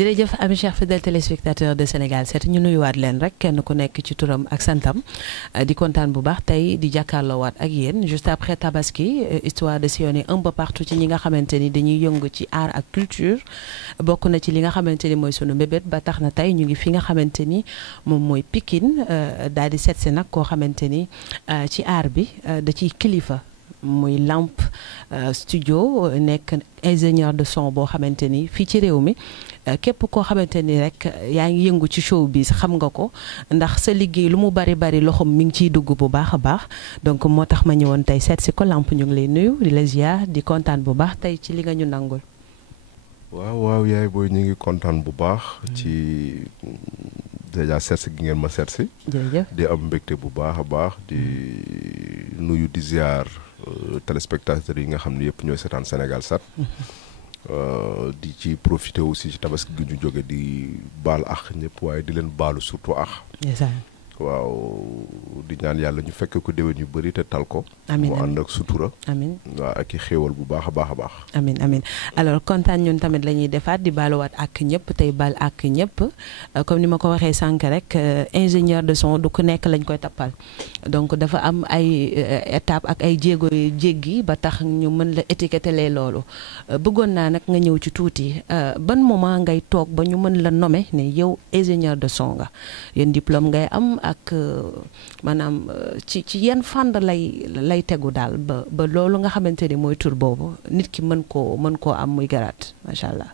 jërëjëf ami chers fidèles téléspectateurs de Sénégal 7 ñu nuyuwaat leen rek kenn ku nekk ci turam ak santam di kontaan bu baax tey di jàkkaarloowaat ak yéen juste après Tabaski histoire de sillonner un peu partout ci ñi nga xamante ni dañuy yëngu ci art ak culture bokk na ci li nga xamante ni mooy sunu mbébét ba tax na tey ñu ngi fi nga xamante ni moom mooy Pikine daal di seet si nag koo xamante ni ci art bi da ciy kilifa. muy Lamp studio nekk ingénieur de son boo xamante ni fii ci réew mi képp koo xamante ni rek yaa ngi yëngu ci show bi xam nga ko ndax sa liggéey lu mu bari bari loxoom mi ngi ciy dugg bu baax a baax donc moo tax ma ñëwoon tey seet si ko Lamp ñu ngi lay nuyu di la ziar di kontaan bu baax tey ci li nga ñu nangul. waaw yaay booy ñu ngi kontaan bu baax. ci déjà seet si gi ngeen ma seet si. jërëjëf di am mbégte bu baax a baax di nuyu di ziar. Téléspectateurs yi nga xam ne yëpp ñooy seetaan Sénégal 7 di ci profiter aussi ci tabaski gi ñu jóge di baal ax ñëpp waaye di leen baalu surtout ax waaw di ñaan yàlla ñu fekk ko déwén yu bëri te tal ko amiin mu ànd ak sutura amiin waaw ak i xéewal bu baax a baax a baax amiin amiin alors kontaan ñun tamit la ñuy defaat di baaluwaat ak ñëpp tey baal ak ñëpp comme ni ma ko waxee sànq rek ingénieur de son du ku nekk lañ koy tappal donc dafa am ay étape ak ay jéego yu jéggi ba tax ñu mën la étiqueter loolu bëggoon naa nag nga ñëw ci tuuti ban moment ngay toog ba ñu mën la nommer ne yow ingénieur de son nga yéen diplôme ngay am ak maanaam ci yenn fànn lay tegu daal ba loolu nga xamante ni mooy tur boobu nit ki mën koo am muy garaat macha allah.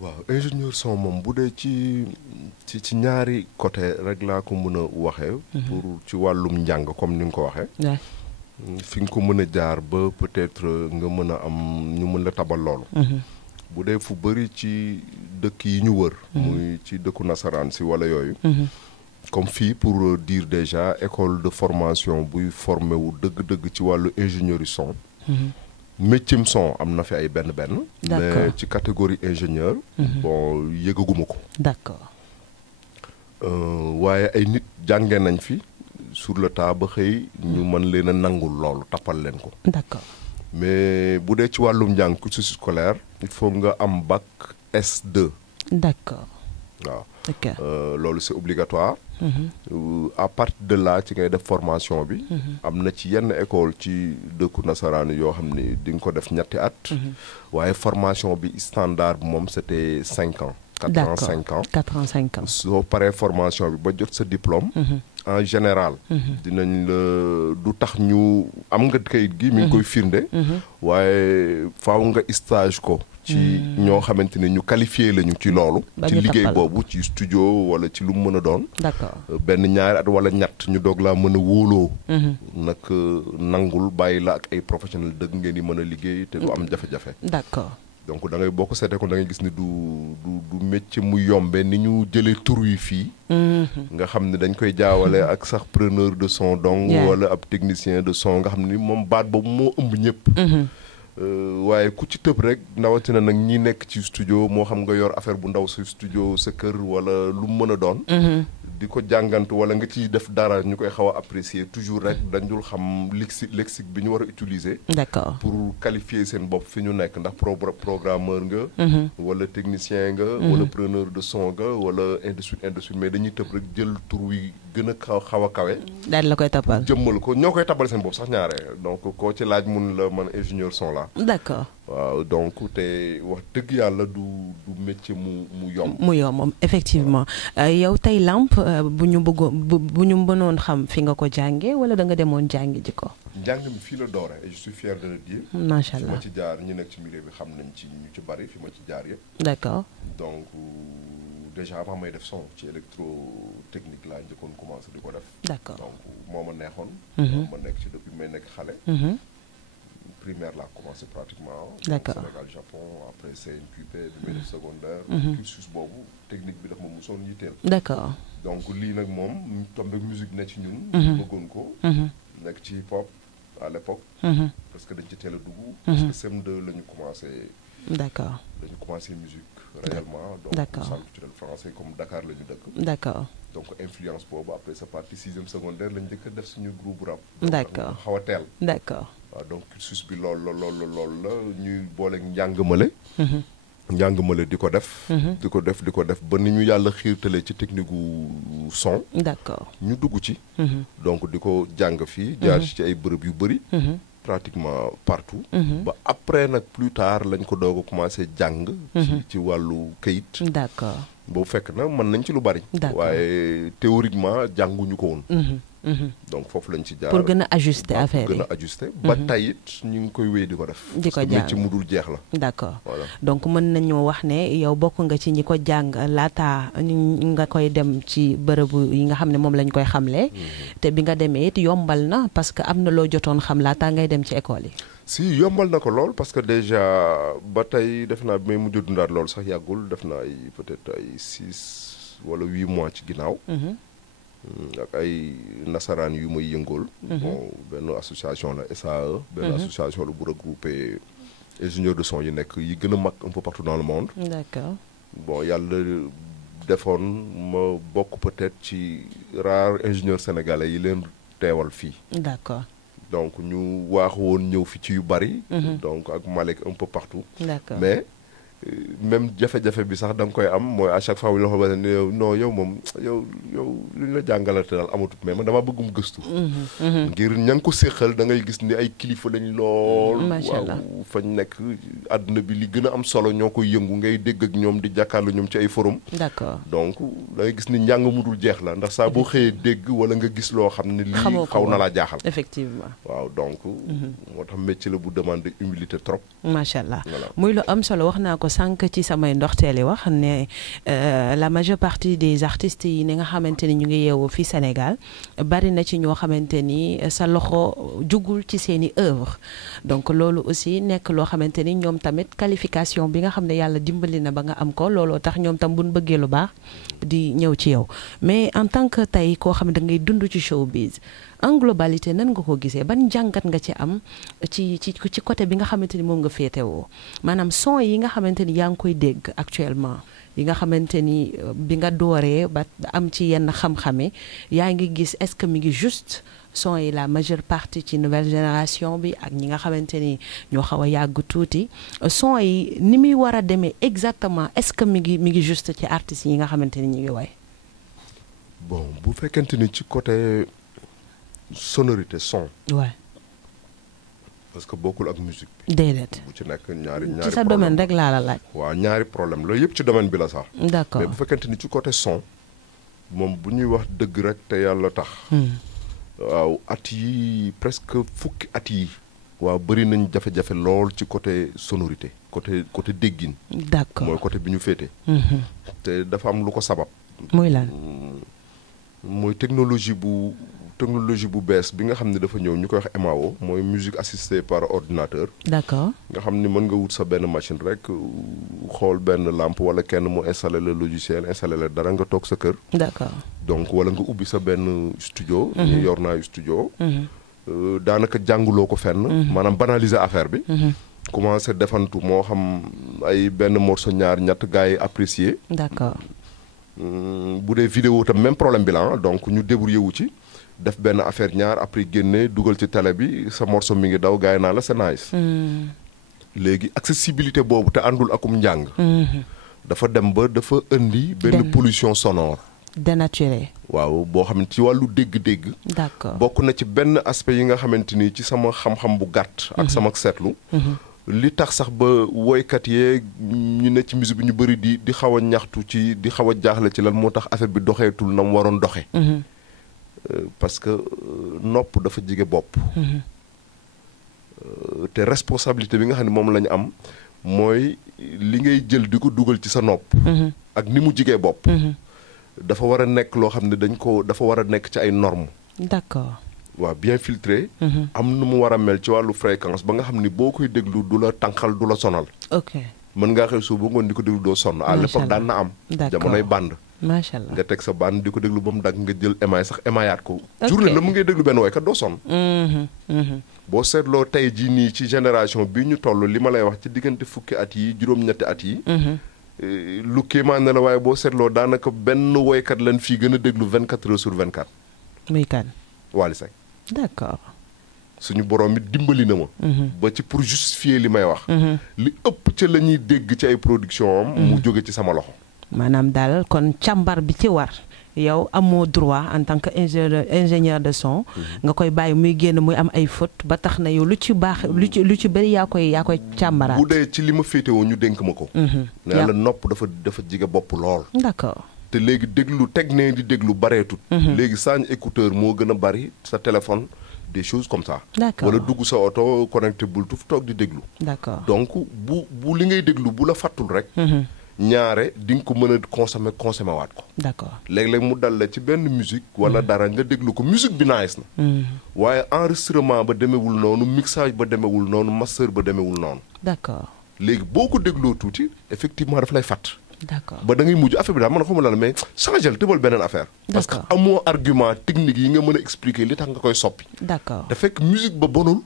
waaw ingénieur son moom bu dee ci ñaari côté rek laa ko mën a waxee. pour ci wàllum njàng comme ni nga ko waxee. fi nga ko mën a jaar ba peut-être nga mën a am ñu mën la tabal loolu. bu dee fu bëri ci dëkk yi ñu wër. muy ci dëkku nasaraan si wala yooyu. comme fii pour dire déjà école de formation buy formé wu dëgg-dëgg ci wàllu ingénierie son. métier son am na fi ay benn. mais ci catégorie ingénieur. bon yëgaguma ko. d'accord. waaye ay nit jàngee nañ fi sur le tas ba xëy ñu mën leen a nangul loolu tappal leen ko. d'accord. mais bu dee ci wàllum njàng cursus scolaire il faut nga am bac S2. d'accord. waaw. ok loolu c'est obligatoire. à partir de là ci ngay def formation bi. am na ci yenn école ci dëkku nasaraan yoo xam ni di nga ko def ñetti at. waaye formation bi standard bi moom c'était 5 ans. 4 ans 5 ans 4 ans 5 ans. soo paree formation bi ba jot sa diplôme. en général. dinañ la du tax ñu am nga kayit gi mi ngi koy firnde. waaye faaw nga stage ko. ci ñoo xamante ne ñu qualifié lañu ci loolu. ci liggéey boobu ci studio wala ci lu mu mën a doon. d'accord benn ñaari at wala ñett ñu doog laa mën a wóoloo. nag nangul bàyyi la ak ay professionnels dëgg ngeen di mën a liggéey te du am jafe-jafe. d'accord. donc da ngay boo ko seetee kon da ngay gis ni du métier mu yombe ni ñu jëlee tur yi fii. nga xam ne dañ koy jaawale ak sax preneur de son dong. wala ab technicien de son nga xam ni moom baat boobu moo ëmb ñëpp. waaye ku ci tëb rek ndawatina nag ñi nekk ci studio moo xam nga yor affaire bu ndaw sa studio sa kër wala lu mu mën a doon. di ko jàngantu wala nga ciy def dara ñu koy xaw a apprécier toujours rek dañ dul xam lexique bi ñu war a utiliser. d'accord pour qualifier seen bopp fi ñu nekk ndax programmeur nga. wala technicien nga. wala preneur de son nga wala ainsi de suite mais dañuy tëb rek jël tur wi gën a xaw a kawe. daal la koy tabal jëmmal ko ñoo koy tabal seen bopp sax ñaare donc koo ci laaj mun la man ingénieur son la. d'accord. waaw donc te wax dëgg yàlla du métier mu yomb. mu yomb moom effectivement yow tey Lamp bu ñu mënoon xam fi nga ko jàngee wala da nga demoon jàngi ji ko. njàng mi fii la doore et je suis fier de le dire. macha allah fi ma ci jaar ñi nekk ci milieu bi xam nañ ci ñu ci bari fi ma ci jaar yëpp. d'accord. donc déjà avant may def son ci électrotechnique laa njëkkoon commencé di ko def. d'accord donc moo ma neexoon. ma nekk ci depuis may nekk xale. primaire laa commencé pratiquement. d'accord Sénégal Japon après CNQP bi may def secondaire. cursus boobu technique bi daf ma musoon yitteel. d'accord. donc lii nag moom tombé musique ne ci ñun. bëggoon ko. nekk ci hip hop à l'époque. parce que dañ ci teel a dugg. parce que CM2 la ñu commencé. d'accord dañu commencé musique réellement. d'accord donc centre culturel français comme Dakar la ñu dëkk. d'accord. donc influence boobu après sa partie 6e secondaire lañ njëkk a def suñu groupe rap. d'accord xaw a teel. d'accord. waaw donc cursus bi lool la ñuy booleeg njàng male. njàng ma la di ko def. di ko def ba ni ñu yàlla xiirtale ci technique gu son. d'accord ñu dugg ci. donc di ko jàng fii. jaar ci ay bërëb yu bëri. pratiquement partout. ba après nag plus tard lañ ko doog a commencé jàng. ci wàllu këyit. d'accord boobu fekk na mën nañ ci lu bari. waaye théoriquement jànguñu ko woon. donc foofu lañ ci jaar pour gën a ajuster affaire yi gën a ajuster ba tey it ñu ngi koy wéy di ko def. di ko jàng ci mu dul jeex la. d'accord voilà donc mën nañoo wax ne yow bokk nga ci ñi ko jàng laata nga koy dem ci bërëbu yi nga xam ne moom lañ koy xamle. te bi nga demee it yombal na parce que am na loo jotoon xam laata ngay dem ci école yi. si yombal na ko lool parce que déjà ba tey def naa bi may mujj dundaat loolu sax yàggul def naa ay peut-être ay 6 wala 8 mois ci ginnaaw. ak ay nasaraan yu may yëngool. bon benn association la SAE. benn association la bu regroupé ingénieurs de son yi nekk yi gën a mag un peu partout dans le monde. d'accord bon yàlla defoon ma bokk peut-être ci rare ingénieur sénégalais yi leen teewal fii. d'accord donc ñu waaxu woon ñëw fi ci yu bari. donc ak Malek un peu partout. d'accord mais même jafe-jafe bi sax da nga koy am mooy à chaque fois wu ñu la ko ne non yow moom yow lu ñu la jàngalate daal amatut mais man damaa bëggum gëstu. ngir ña nga ko séqal da ngay gis ni ay kilifa lañ lool. macha allah waaw fañ nekk àdduna bi li gën a am solo ñoo koy yëngu ngay dégg ak ñoom di jàkkaarloo ñoom ci ay forum. d'accord donc da ngay gis ni njàng mu dul jeex la ndax saa boo xëyee dégg wala nga gis loo xam ne lii xaw na laa jaaxal. effectivement waaw donc. moo tax métier la bu demande humilité trop. macha allah muy lu am solo wax naa ko sànq ci samay ndoxteeli wax ne la majeure partie des artistes yi ni nga xamante ni ñu ngi yeewoo fii Sénégal bari na ci ñoo xamante ni sa loxo jugul ci seeni œuvre donc loolu aussi nekk loo xamante ni ñoom tamit qualification bi nga xam ne yàlla dimbali na ba nga am ko looloo tax ñoom tam buñ bëggee lu baax di ñëw ci yow mais en tant que tey koo xam ne da ngay dund ci showbiz en globalité nan nga ko gisee ban jàngat nga ci am ci côté bi nga xamante ni moom nga féetewoo maanaam son yi nga xamante ni yaa ngi koy dégg actuellement yi nga xamante ni bi nga dooree ba am ci yenn xam-xame yaa ngi gis est-ce que mi ngi juste son yi la majeure partie ci nouvelle génération bi ak ñi nga xamante ni ñoo xaw a yàgg tuuti son yi ni muy war a demee exactement est-ce que mi ngi juste ci artistes yi nga xamante ni ñu ngi way. bon bu fekkente ni ci côté sonorité son. Ouais. parce que bokkul ak musique bi. déedéet bu ci nekk ñaari ci sa domaine rek laa la laaj. waaw ñaari problème loolu yëpp ci domaine bi la sax. d'accord mais bu fekkente ni ci côté son moom bu ñuy wax dëgg rek te yàlla tax. waaw at yi presque fukki at yi. waaw bëri nañ jafe-jafe lool ci côté sonorité côté déggin. d'accord mooy côté bi ñu féete. te dafa am lu ko sabab. muy lan. mooy technologie bu bees bi nga xam ne dafa ñëw ñu koy wax MAO mooy musique assistée par ordinateur. d'accord nga xam ni mën nga wut sa benn machine rek xool benn lampe wala kenn mu installé le logiciel installé la dara nga toog sa kër. d'accord donc wala nga ubbi sa benn studio. ñu yor naa studio. daanaka jànguloo ko fenn. maanaam banaliser affaire bi. commencé defantu moo xam ay benn morceau ñaar ñett gars yi apprécier. d'accord. bu dee vidéo tam même problème bi la donc ñu débrouillé wu ci def benn affaire ñaar après génne dugal ci télé bi sa morceau mi ngi daw gars yi naa la c'est nice. léegi accessibilité boobu te àndul akum njàng. dafa dem ba dafa indi benn pollution sonore. dénaturé. waaw boo xam ne ci wàllu dégg-dégg. d'accord bokk na ci benn aspect yi nga xamante ni ci sama xam-xam bu gàtt. ak sama seetlu. li tax sax ba woykat yee ñu ne ci musique bi ñu bëri di xaw a ñaxtu ci di xaw a jaaxle ci lan moo tax affaire bi doxeetul na mu waroon doxe parce que nopp dafa jige bopp. te responsabilité bi nga xam ne moom la ñu am mooy li ngay jël di ko dugal ci sa nopp. ak ni mu jigee bopp. dafa war a nekk loo xam ne dafa war a nekk ci ay normes. d'accord. waaw bien filtré. am nu mu war a mel ci wàllu fréquence ba nga xam ni boo koy déglu du la tànqal du la sonal. ok mën ngaa xëy suba ngoon di ko déglu doo sonn. à l'époque daan na am. jamonoy bande. macha allah nga teg sa bande di ko déglu ba mu dagg nga jël émail sax émaillaat ko. journée la mu ngay déglu benn woykat doo sonn. boo seetloo tey jii nii ci génération bi ñu toll li ma lay wax ci diggante fukki at yi juróom-ñetti at yi. lu kéemaan na la waaye boo seetloo daanaka benn woykat lañ fii gën a déglu 24 heures sur 24. muy kan. Wally Seck. d'accord. suñu borom it dimbali na ma. ba ci pour justifier li may wax. li ëpp ca la ñuy dégg ci ay production am. mu jóge ci sama loxo. maanaam daal kon càmbar bi ci war. yow amoo droit en tant que ingénieur de son. nga koy bàyyi muy génn muy am ay fautes ba tax na yow lu ci baax lu ci bëri yaa koy càmbaraat. bu dee ci li ma féetewoo ñu dénk ma ko. nee la nopp dafa jige bopp lool. d'accord. te léegi déglu teg nee di déglu bareetut. léegi saañ écouteur moo gën a bari sa téléphone des choses comme ça. d'accord wala dugg sa oto connecté Bluetooth toog di déglu. d'accord donc bu li ngay déglu bu la fàttul rek. ñaare di nga ko mën a consommer waat ko. d'accord léeg-léeg mu dal la ci benn musique wala dara nga déglu ko musique bi nice na. waaye enregistrement ba demewul noonu mixage ba demewul noonu master ba demewul noonu. d'accord léegi boo ko dégloo tuuti effectivement dafa lay fàtt. d'accord ba da ngay mujj affaire bi daal man xamuma la mais changel tëbal beneen affaire. parce que amoo argument technique yi nga mën a expliquer li tax nga koy soppi. d'accord da fekk musique ba bonul.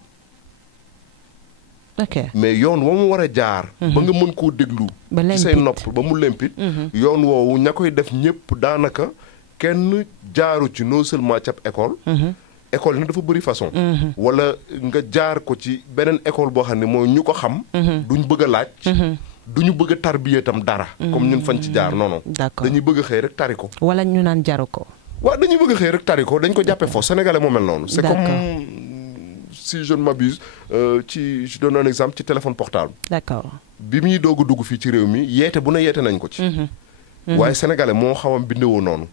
ok mais yoon wa mu war a jaar. ba nga mën koo déglu. ci say nopp ba mu lempit. yoon woowu ña koy def ñëpp daanaka kenn jaaru ci non seulement ca école. école yi nag dafa bëri façon. wala nga jaar ko ci beneen école boo xam ne mooy ñu ko xam. duñ bëgg a laaj. duñu bëgg a tarbiye tam dara. comme ñun fañ ci jaar non. d'accord dañuy bëgg a xëy rek tari ko. wala ñu naan jaru ko. waaw dañuy bëgg a xëy rek tari ko dañ ko jàppee foofu sénégalais moo mel noonu. c'est comme si je ne m'abuse je donne un exemple ci téléphone portable. d'accord bi muy doog a dugg fii ci réew mi yeete bu ne yeete nañ ko ci. waaye sénégalais moo xawam bindewoo noonu.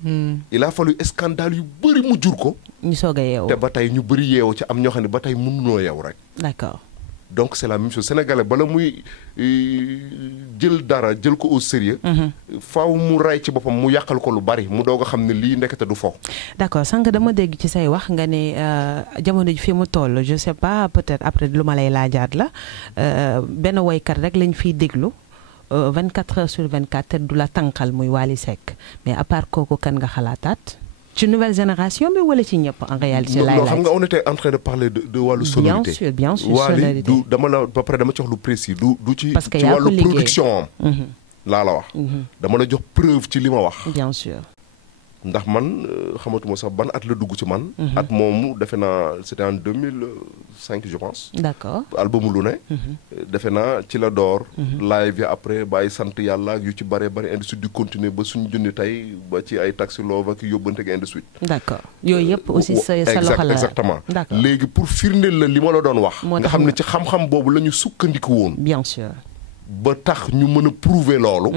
il a fallu scandale yu bëri mu jur ko. ñu soog a yeewu te ba tey ñu bëri yeewu ci am ñoo xam ne ba tey mënunoo yeewu rek. d'accord donc c'est la même chose sénégalais bala muy jël dara jël ko au sérieux faaw mu ray ci boppam mu yàqal ko lu bari mu doog a xam ne lii ndekete du fo. d'accord sànq dama dégg ci say wax nga ne jamono ji fi mu toll je sais pas peut-être après lu ma lay laajaat la benn woykat rek lañ fiy déglu 24 heures sur 24 te du la tànqal muy Wally Seck mais à part kooku kan nga xalaataat ci nouvelle génération bi wala ci ñëpp en réalité. non xam nga on était en train de parler de wàllu sonorité. bien sûr Wally du dama la ba pare dama ci wax lu précis du ci wàllu production am. laa la wax. dama la jox preuve ci li ma wax. bien sûr. ndax man xamatuma sax ban at la dugg ci man. at moomu defe naa c'était en 2005 je pense. d'accord albumu lu ne. defe naa ci la door. live yi après bàyyi sant yàlla yu ci bare bari indi suite di continuer ba suñu junni tey ba ci ay taxi love ak yóbbante ak indi suite. d'accord yooyu yëpp aussi sa loxo la exactement. d'accord léegi pour firndeel la li ma la doon wax. nga xam ne ci xam-xam boobu la ñu sukkandiku woon. bien sûr. ba tax ñu mën a prouver loolu.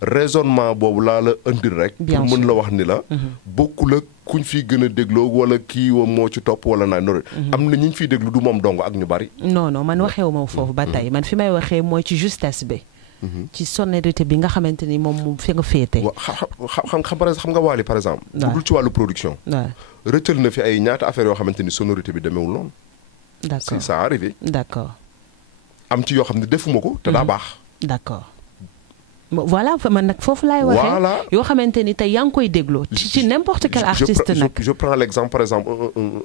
raisonnement boobu laa la indil rek. pour mën la wax ni la. bokkul ak kuñ fiy gën a dégloo wala kii moo ci topp wala naa noonu. am na ñu ñu fiy déglu du moom dong ak ñu bari. non man waxewu ma foofu ba tey man fi may waxee mooy ci justesse bi. ci sonorité bi nga xamante ni moom mu fi nga féete. xam nga Wally par exemple. bu dul ci wàllu production. rëccal na fi ay ñaata affaire yoo xamante ni sonorité bi demeewul noonu. d'accord si ça arrivé. d'accord. am ci yoo xam ne defuma ko te daa baax. d'accord voilà man nag foofu laay waxee. voilà yoo xamante ni tey yaa ngi koy dégloo. ci n'importe quel artiste nag. je prends l'exemple par exemple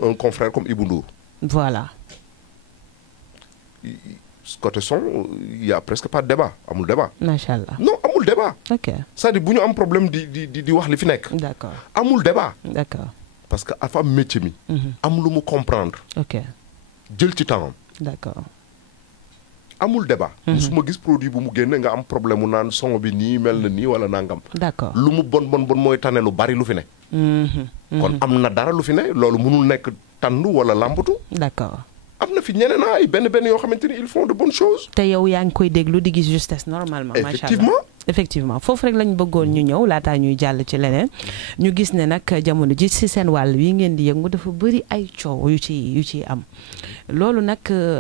un confrère comme Ibou Ndour. voilà. côté son il y a presque pas de débat amul débat. macha allah non amul débat. ok c'est-à-dire bu ñu am problème di wax li fi nekk. d'accord amul débat. d'accord parce que dafa am métier mi. am lu mu comprendre. ok jël ci temps. d'accord. amul débat. musuma gis produit bu mu génne nga am problème mu naan son bi nii mel na nii wala nangam. d'accord lu mu bon mooy tane lu bari lu fi ne. kon am na dara lu fi ne loolu mënul nekk tànn wala làmbatu. d'accord. am na fi ñeneen ay benn yoo xamante ni ils font de bonnes choses. te yow yaa ngi koy déglu di gis justesse normalement. macha allah effectivement foofu rek lañ bëggoon ñu ñëw laataa ñuy jàll ci leneen ñu gis ne nag jamono ji ci seen wàll wi ngeen di yëngu dafa bëri ay coow yu ciy am loolu nag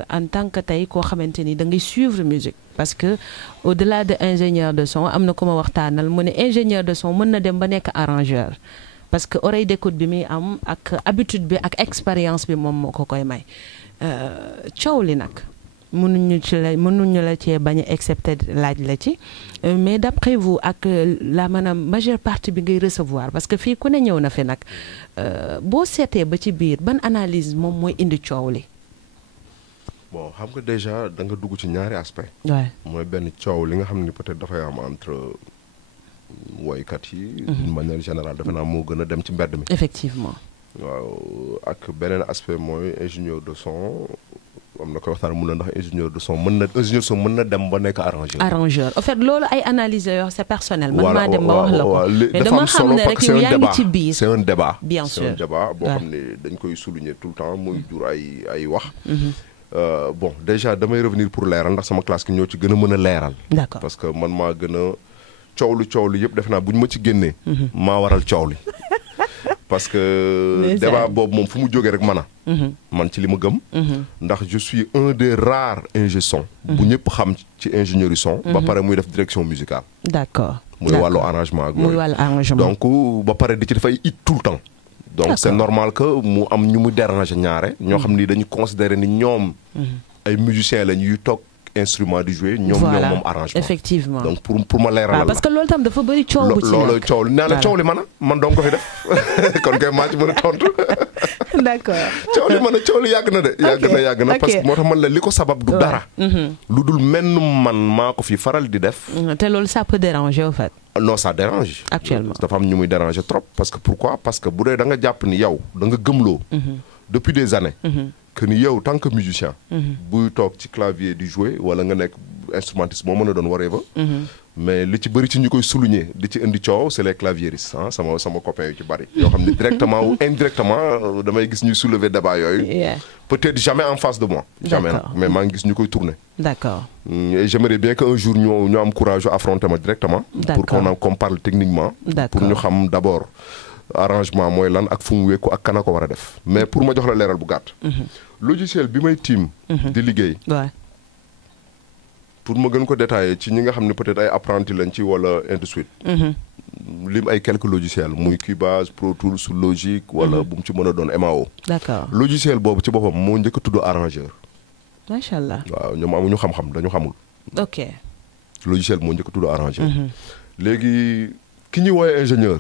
en tant que tey koo xamante ni da ngay suivre musique parce que au-delà de ingénieur de son am na ko ma waxtaanal mu ne ingénieur de son mën na dem ba nekk arrangeur parce que oreille d'écoute bi muy am ak habitude bi ak expérience bi moom moo ko koy may coow li nag mënuñu la cee bañ a accepter laaj la ci mais d'après vous ak la maanaam majeure partie bi ngay recevoir parce que fii ku ne ñëw na fi nag boo seetee ba ci biir ban analyse moom mooy indi coow li. bon xam nga déjà da nga dugg ci ñaari aspect waaw mooy benn coow li nga xam ni peut-être dafay am entre woykat yi. d'une manière générale defe naa moo gën a dem ci mbedd mi. effectivement. waaw ak beneen aspect mooy ingénieur de son am na koy waxtaan mun na ndax ingénieur son mën na dem ba nekk arrangeur. En fait loolu ay analyse yoo c'est personnel. man maa dem ba wax la ko mais dama xam ne rek yow yaa ngi ci biir. c'est un débat. bien sûr c'est un débat boo xam ne dañ koy souligner tout le temps muy jur ay wax. Bon déjà damay revenir pour leeral ndax sama classe ki ñoo ci gën a mën a leeral. d'accord parce que man maa gën a coow lu yëpp def naa bu ñu ma ci génnee. maa waral coow li. parce que débat boobu moom fu mu jógee rek man ci li ma gëm. ndax je suis un des rares ingé son. bu ñëpp xam ci ingénieur son. ba pare muy def direction musicale. d'accord muy wàllu arrangement ak muy wàllu arrangement. donc ba pare di ci dafay it tout le temps. donc c'est normal que mu am ñu mu déranger ñaare. ñoo xam ni dañu considérer ni ñoom. ay musiciens lañ yuy toog instrument di jouer ñoom moom arrangement. effectivement donc pour ma leeral la parce que loolu tam dafa bëri coow bu ci nekk. loolu coow li nee na coow li man doon ko fi def kon kay maa ci mën a tontu. d'accord coow li yàgg na de. yàgg na parce que moo tax man la li ko sabab du dara. lu dul menn man maa ko fi faral di def. te loolu ça peut déranger au fait. non ça dérange. actuellement dafa am ñu muy déranger trop parce que pourquoi parce que bu dee da nga jàpp ni yow da nga gëmloo. depuis des années. que ni yow tant que musicien. buy toog ci clavier di jouer wala nga nekk instrumentiste moo mën a doon waree ba. mais li ci bëri ci ñu koy souligner di ci indi coow c'est les claviéristes ah sama copain yu ci bëri. yoo xam ne directement ou indirectement damay gis ñuy soulever débat yooyu. peut-être jamais en face de moi. jamais nag mais maa ngi gis ñu koy tourner. d'accord. et j'aimerais bien qu'un jour ñu am courage affronter ma directement. pour qu'on parle techniquement. pour ñu xam d'abord. arrangement mooy lan ak fu mu wékku ak kana ko war a def mais pour ma jox la leeral bu gàtt. logiciel bi may tiim. di liggéey. pour ma gën ko détailler ci ñi nga xam ne peut-être ay apprenti lañ ci wala ainsi de suite. lim ay quelques logiciels muy Cubase Pro Tools Logic. wala bu mu ci mën a doon MAO. d'accord logiciel boobu ci boppam moo njëkk a tudd arrangeur. macha allah waaw ñoom amuñu xam-xam dañu xamul. ok. logiciel moo njëkk a tudd arrangeur. léegi ki ñuy woowee ingénieur.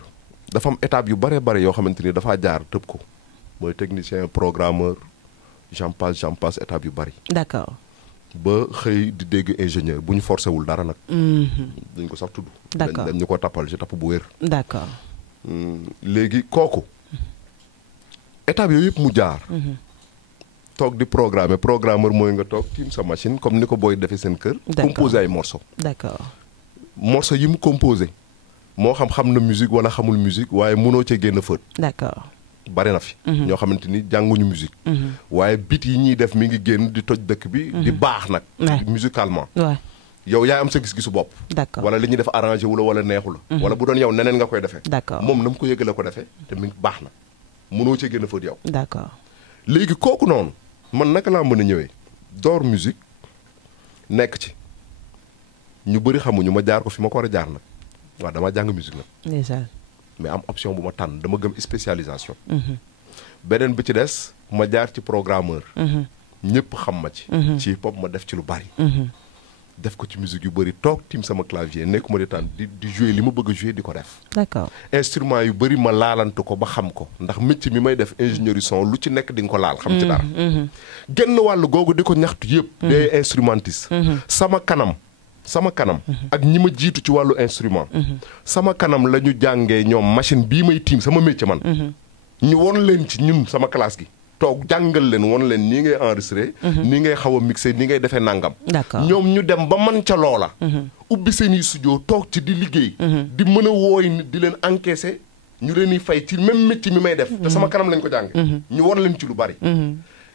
dafa am étape yu bare yoo xamante ni dafaa jaar tëb ko mooy technicien programmeur j'en passe étape yu bari. d'accord. ba xëy di dégg ingénieur bu ñu forcé wul dara nag. duñ ko sax tudd. d'accord dañ ñu ko tappal ci tapp bu wér. d'accord. léegi kooku étape yooyu yëpp mu jaar. toog di programmeur mooy nga toog tiim sa machine comme ni ko booy defee seen kër. composer ay morceaux. d'accord. morceaux yi mu composé. moo xam na musique wala xamul musique waaye mënoo cee génn fët. d'accord. bari na fi. ñoo xamante ni jànguñu musique. waaye beat yi ñuy def mi ngi génn di toj dëkk bi. di baax nag. musicalement. yow yaa am sa gis-gisu bopp. d'accord wala li ñuy def arrangé wu la wala neexu la. wala bu doon yow neneen nga koy defee. d'accord moom na mu ko yëgale ko defee te mi ngi baax na mënoo cee génn fët yow. d'accord. léegi kooku noonu man naka laa mën a ñëwee door musique nekk ci ñu bëri xamuñu ma jaar ko fi ma ko war a jaar nag. waaw dama jàng musique nag. mais am option bu ma tànn dama gëm spécialisation. beneen bi ci des ma jaar ci programmeur. ñëpp xam ma ci. ci hip hop ma def ci lu bari. def ko ci musique yu bari toog tim sama clavier nekkuma di tànn di jouer li ma bëgg a jouer di ko def. d'accord. instrument yu bari ma laalante ko ba xam ko ndax métier mi may def ingénieur son lu ci nekk di nga ko laal. xam ci dara. genn wàll googu di ko ñaxtu yëpp. day instrumentiste. sama kanam ak ñi ma jiitu ci wàllu instrument. sama kanam la ñu jàngee ñoom machine bii may tiim sama métier man. ñu won leen ci ñun sama classe gi. toog jàngal leen won leen nii ngay enregistré. nii ngay xaw a mixé nii ngay defee nangam. d'accord ñoom ñu dem ba man ca loola. ubbi seen i studio toog ci di liggéey. di mën a wooy nit di leen encaissé ñu leen di fay ci même métier mi may def. te sama kanam lañ ko jàng. ñu won leen ci lu bari.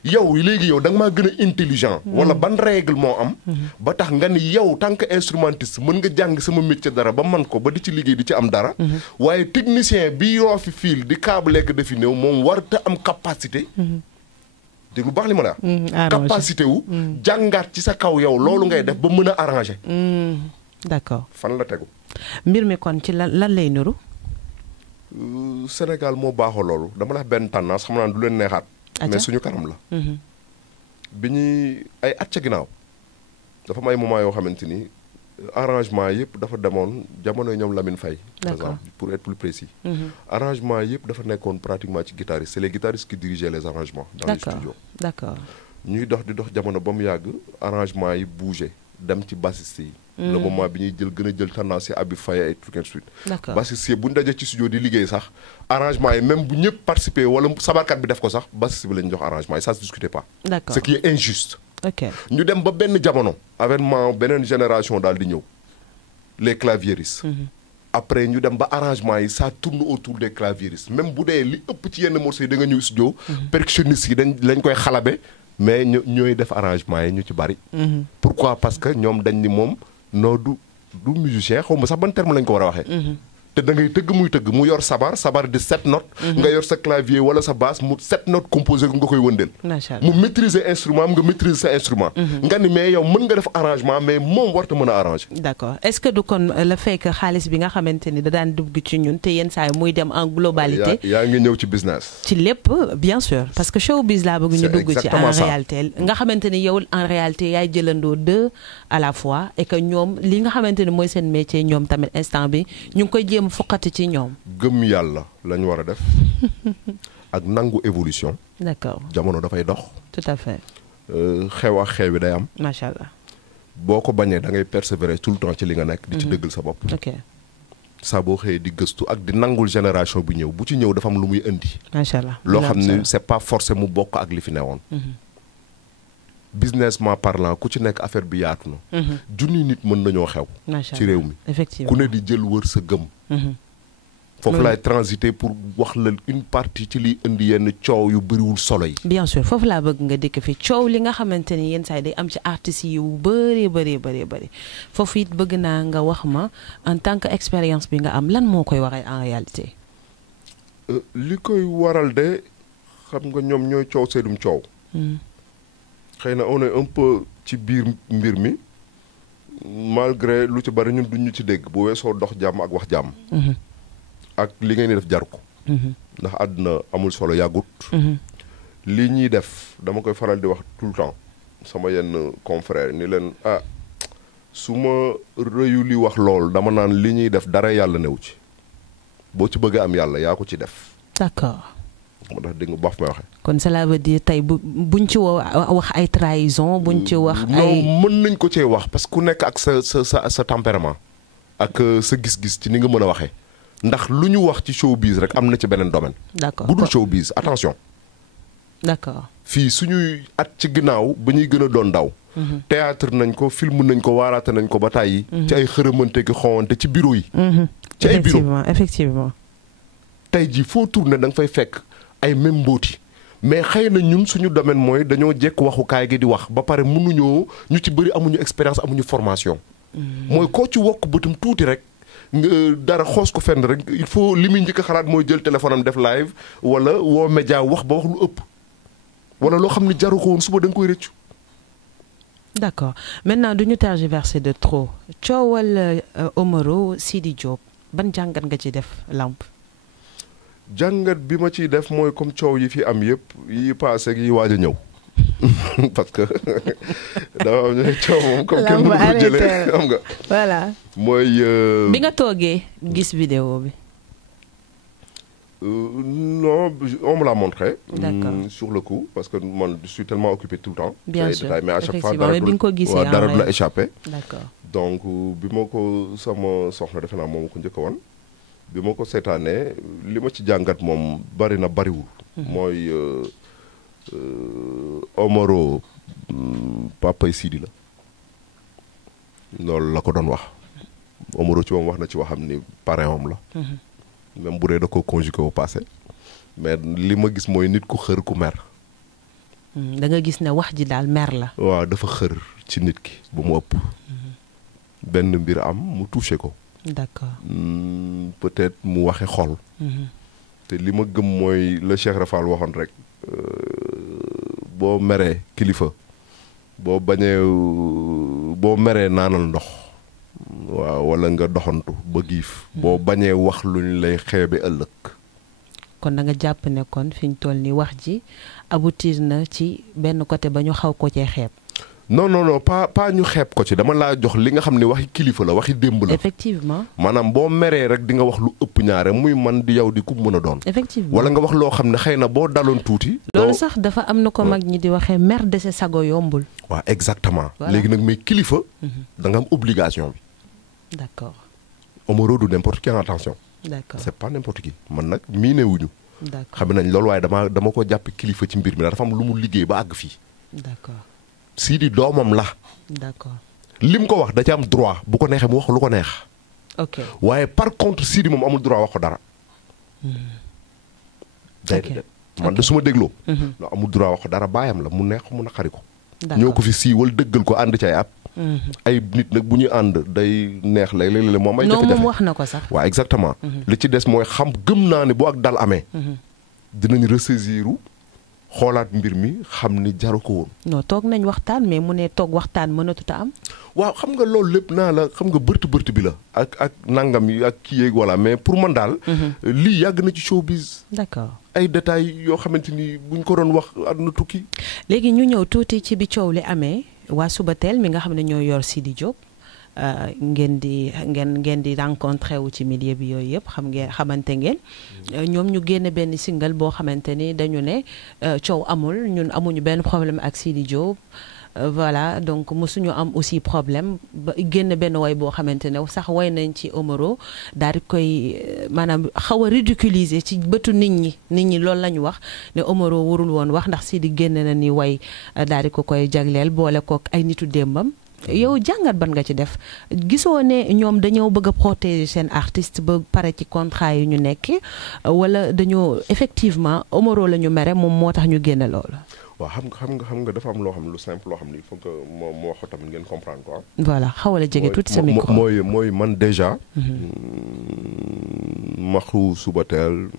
yow léegi yow da nga maa gën a intelligent. wala ban règle moo am. ba tax nga ni yow tant que instrumentiste mën nga jàng sama métier dara ba man ko ba di ci liggéey di ci am dara. waaye technicien bi yoo fi fil di câble lekk defi néew moom warta am capacité. dégg lu baax li ma la. capacité wu. jàngaat ci sa kaw yow loolu ngay def ba mën a arranger. d'accord. fan la tegu. mbir mi kon ci lan lay nuru. Sénégal moo baaxoo loolu dama la benn tendance xam naa du leen neexaat. mais suñu kanam la. bi ñuy ay at ca ginnaaw dafa am ay moment yoo xamante ni arrangement yëpp dafa demoon jamono ñoom Lamine Faye. par exemple pour être plus précis. arrangement yëpp dafa nekkoon pratiquement ci guitaristes c'est les guitaristes qui dirigeaient les arrangements. dans les studios. d'accord. ñuy dox di dox jamono ba mu yàgg arrangement yi bougé dem ci bassiste yi. le moment bi ñuy gën a jël tendance yi Abi Faye et tout de suite. d'accord bassiste yi bu ñu dajee ci studio di liggéey sax arrangement yi même bu ñëpp participer wala sabarkat bi def ko sax bassiste bi la ñu jox arrangement yi ça se discutait pas. d'accord ce qui est injuste. ok ñu dem ba benn jamono. avènement beneen génération daal di ñëw les claviéristes. après ñu dem ba arrangement yi ça tourne autour des claviéristes même bu dee li ëpp ci yenn morceaux yi da nga ñëw studio. percussionniste yi lañ koy xalabe mais ñooy def arrangement yi ñu ci bari. pourquoi parce que ñoom dañ ni moom non du musicien xaw ma sax ban terme lañ ko war a waxee. te da ngay tëgg muy tëgg mu yor sabar di 7 notes. nga yor sa clavier wala sa basse mu 7 notes composé nga koy wëndeel. macha allah mu maîtriser instrument nga maîtriser sa instrument. nga ni mais yow mën nga def arrangement mais moom warta mën a arranger. d'accord est-ce que du kon le fait que xaalis bi nga xamante ni da daan dugg ci ñun te yenn saa yi muy dem en globalité. yaa ngi ñëw ci business. ci lépp bien sûr parce que showbiz laa bëgg ñu dugg ci en réalité nga xamante ni yow en réalité yaay jëlandoo 2 à la fois et que ñoom li nga xamante ni mooy seen métier ñoom tamit instant bi ñu ngi koy jéem foqati ci ñoom. gëm yàlla lañ war a def ak nangu évolution. d'accord jamono dafay dox. tout à fait. xew ak xew yi day am. macha allah. boo ko bañee da ngay persévérer tout le temps ci li nga nekk. di ci dëggal sa bopp. ok saa boo xëyee di gëstu ak di nangul génération bi ñëw bu ci ñëw dafa am lu muy indi. macha allah loo xam ne c'est pas forcé mu bokk ak li fi newoon. businessment parlant ku ci nekk affaire bi yaatu na. junni nit mën nañoo xew. ci réew mi effectivement ku ne di jël wër sa gëm. foofu laay transiter pour wax la une partie ci liy indi yenn coow yu bëriwul solo yi. bien sûr foofu laa bëgg nga dikk fi coow li nga xamante ni yenn saa yi day am ci artistes yu bëri foofu it bëgg naa nga wax ma en tant que expérience bi nga am lan moo koy waral en réalité. li koy waral de xam nga ñoom ñooy coow seedum coow. xëy na on est un peu ci biir mbir mi malgré lu ci bari ñun duñ ñu ci dégg bu weesoo dox jàmm ak wax jàmm. ak li ngeen di def jar ko. ndax àdduna amul solo yàggut. lii ñuy def dama koy faral di wax tout le temps sama yenn confrère ni leen su ma rëyu li wax lool dama naan li ñuy def dara yàlla new ci boo ci bëgg am yàlla yaa ko ci def. d'accord. moo tax dégg nga baax may waxee. kon cela veut dire tey buñ ci wax ay trahison buñ ci wax. ay non mën nañ ko cee wax parce que ku nekk ak sa tempérament. ak sa gis-gis ci ni nga mën a waxee. ndax lu ñu wax ci showbiz rek am na ci beneen domaine. d'accord bu dul showbiz attention. d'accord fii suñuy at ci ginnaaw ba ñuy gën a doon ndaw. théâtre nañ ko film nañ ko waaraate nañ ko ba tàyyi. ci ay xërëmante ki xawante ci bureau yi. ci ay bureau effectivement. tey jii foo tourné da nga fay fekk ay même mbooti mais xëy na ñun suñu domaine mooy dañoo jekk waxukaay gi di wax ba pare mënuñoo ñu ci bëri amuñu expérience amuñu formation. mooy koo ci wokk bëtum tuuti rek. nga dara xoos ko fenn rek il faut li muy njëkk a xalaat mooy jël téléphone am def live wala woo média wax ba wax lu ëpp wala loo xam ne jaru ko woon suba da nga koy rëccu. d'accord maintenant du ñu tergiverser de trop coowal Omaro Sidi Diop ban jàngat nga ci def Lamp. jàngat bi ma ciy def mooy comme coow yi fi am yëpp yi paase yi waaj a ñëw. parce que dafa am ne coow moom comme kenn mënu ko jëlee xam nga. voilà. mooy. bi nga toogee gis vidéo bi. non on me l'a montré. D'accord. Sur le coup parce que moi je suis tellement occupé tout le temps. bien sûr mais à chaque fois effectivement mais bi nga ko gisee dara du la échappé. d'accord. donc bi ma ko sama soxna defe naa moom ko njëkk a wan bi ma ko seetaanee li ma ci jàngat moom bari na bariwul. mooy Omaro papay Sidi la loolu la ko doon wax Omaro ci moom wax na ci waxam ni parrain am la. même bu dee da ko conjugué au passé mais li ma gis mooy nit ku xër ku mer. da nga gis ne wax ji daal mer la. waaw dafa xër ci nit ki bu mu ëpp. benn mbir am mu touché ko. d'accord. peut-être mu waxe xol. te li ma gëm mooy le Cheikh Rafal waxoon rek boo meree kilifa boo bañee boo meree naanal ndox. waaw wala nga doxantu ba giif boo bañee wax luñ lay xeebe ëllëg. kon da nga jàpp ne kon fi ñu toll ni wax ji aboutir na ci benn côté ba ñu xaw ko cee xeeb. non pas ñu xeeb ko ci dama laa jox li nga xam ne waxi kilifa la waxi démb la. effectivement maanaam boo meree rek di nga wax lu ëpp ñaare muy man di yow di ku mën a doon. effectivement wala nga wax loo xam ne xëy na boo daloon tuuti. loolu sax dafa am na ko mag ñi di waxee mer de sa sago yombul. waaw exactement. léegi nag mais kilifa. da nga am obligation bi. d'accord. Omaro du n'importe qui, attention. D'accord. C'est pas n'importe qui man nag miine wuñu. D'accord. xam nañ loolu waaye dama ko jàpp kilifa ci mbir mi dafa am lu mu liggéey ba àgg fii. D'accord. Sidi doomam la. D'accord. lim ko wax da ci am droit bu ko neexee mu wax lu ko neex. ok waaye par contre Sidi moom amul droit wax ko dara. ok man de su ma dégloo. amul droit wax ko dara baayam la mu neex mu naqari ko. ñoo ko fi siiwal dëggal ko ànd ci ay at. ay nit nag bu ñuy ànd day neex léeg-léeg moom ay jafe-jafe. non moom wax na ko sax. waaw exactement. li ci des mooy xam gëm naa ne bu ak dal amee. dinañ ressaisiru xoolaat mbir mi xam ni jaru ko woon. non toog nañ waxtaan mais mu ne toog waxtaan mënatut a am. waaw xam nga loolu lépp naa la xam nga bërt bi la. ak nangam yi ak kii yeeg voilà mais pour man daal. lii yàgg na ci showbiz. d'accord. ay détails yoo xamante ni buñ ko doon wax àdduna tukki. léegi ñu ñëw tuuti ci bi coow li amee waa Subatel mi nga xam ne ñoo yor Sidi Diop ngeen di rencontré wu ci milieu bi yooyu yëpp xamante ngeen ñoom ñu génne benn single boo xamante ni dañu ne coow amul ñun amuñu benn problème ak Sidi Diop voilà donc mosuñu am aussi problème ba génn benn way boo xamante ne sax way nañ ci Omaro daal di koy maanaam xaw a ridiculiser ci bëtu nit ñi loolu la ñu wax ne Omaro warul woon wax ndax Sidi génn na ni way daal di ko koy jagleel boole kook ay nitu démbam yow jàngat ban nga ci def gisoo ne ñoom dañoo bëgg a protéger seen artiste ba pare ci contrat yi ñu nekk wala dañoo effectivement Omaro la ñu mere moom moo tax ñu génne loolu. waaw xam nga dafa am loo xam lu simple loo xam ni il faut que moo wax ko tamit ngeen comprendre quoi. voilà xawal a jege tuuti sa micro mooy man déjà. maxu Subatel.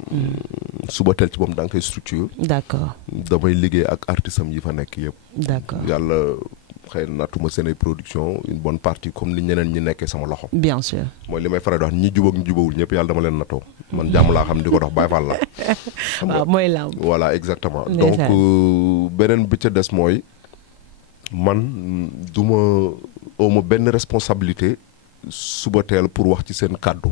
Subatel ci moom da nga koy structure. d'accord. damay liggéey ak artistes am yi fa nekk yëpp. d'accord yàlla xëy na nattuma seen ay production une bonne partie comme ni ñeneen ñi nekkee sama loxo. bien sûr. mooy li may faral di wax ñi jubóog ñi jubóowul ñëpp yàlla dama leen nattoo. man jàmm laa xam di ko dox Baay Faal la. waaw mooy laaw. voilà exactement donc beneen bi ca des mooy man awma benn responsabilité Subatel pour wax ci seen kàddu.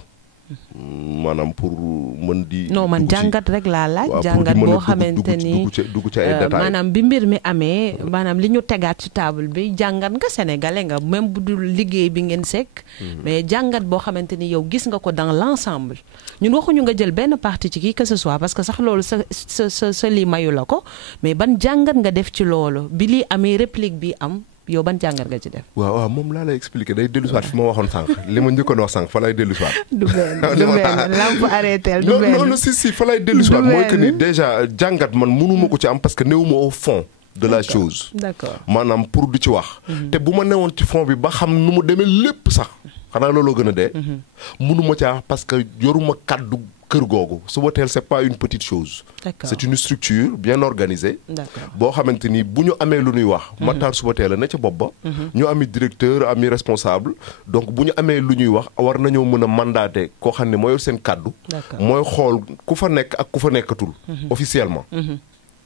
maanaam pour mën di. non man jàngat rek laa laaj. jàngat boo xamante ni dugg ci ay détails maanaam bi mbir mi amee maanaam li ñu tegaat ci table bi jàngat nga sénégalais nga même bu dul liggéey bi ngeen sekk. mais jàngat boo xamante ni yow gis nga ko dans l'ensemble ñun waxuñu nga jël benn partie ci kii que ce soit parce que sax loolu sa lii mayu la ko mais ban jàngat nga def ci loolu bi lii amee réplique bi am. yow ban jàngat nga ci def. waaw moom laa lay expliquer day dellu si waat fi ma waxoon sànq li ma njëkkoon wax sànq fa lay dellu si waat. du benn lampe arrêté du benn non si fa lay dellu si waat mooy que ni déjà jàngat man mënuma ko ci am parce que néewuma au fond de la chose. d'accord maanaam pour du ci wax. te bu ma newoon ci fond bi ba xam nu mu demee lépp sax xanaa looloo gën a dee. mënuma caa wax parce que yoruma kàddu kër googu Subatel c'est pas une petite chose. c'est une structure bien organisée. boo xamante ni bu ñu amee lu ñuy wax. Matar Subatel la ne ca bopp ba. ñu ami directeur ami responsable donc bu ñu amee lu ñuy wax war nañoo mën a mandater koo xam ne mooy yor seen kàddu. mooy xool ku fa nekk ak ku fa nekkatul. officiellement.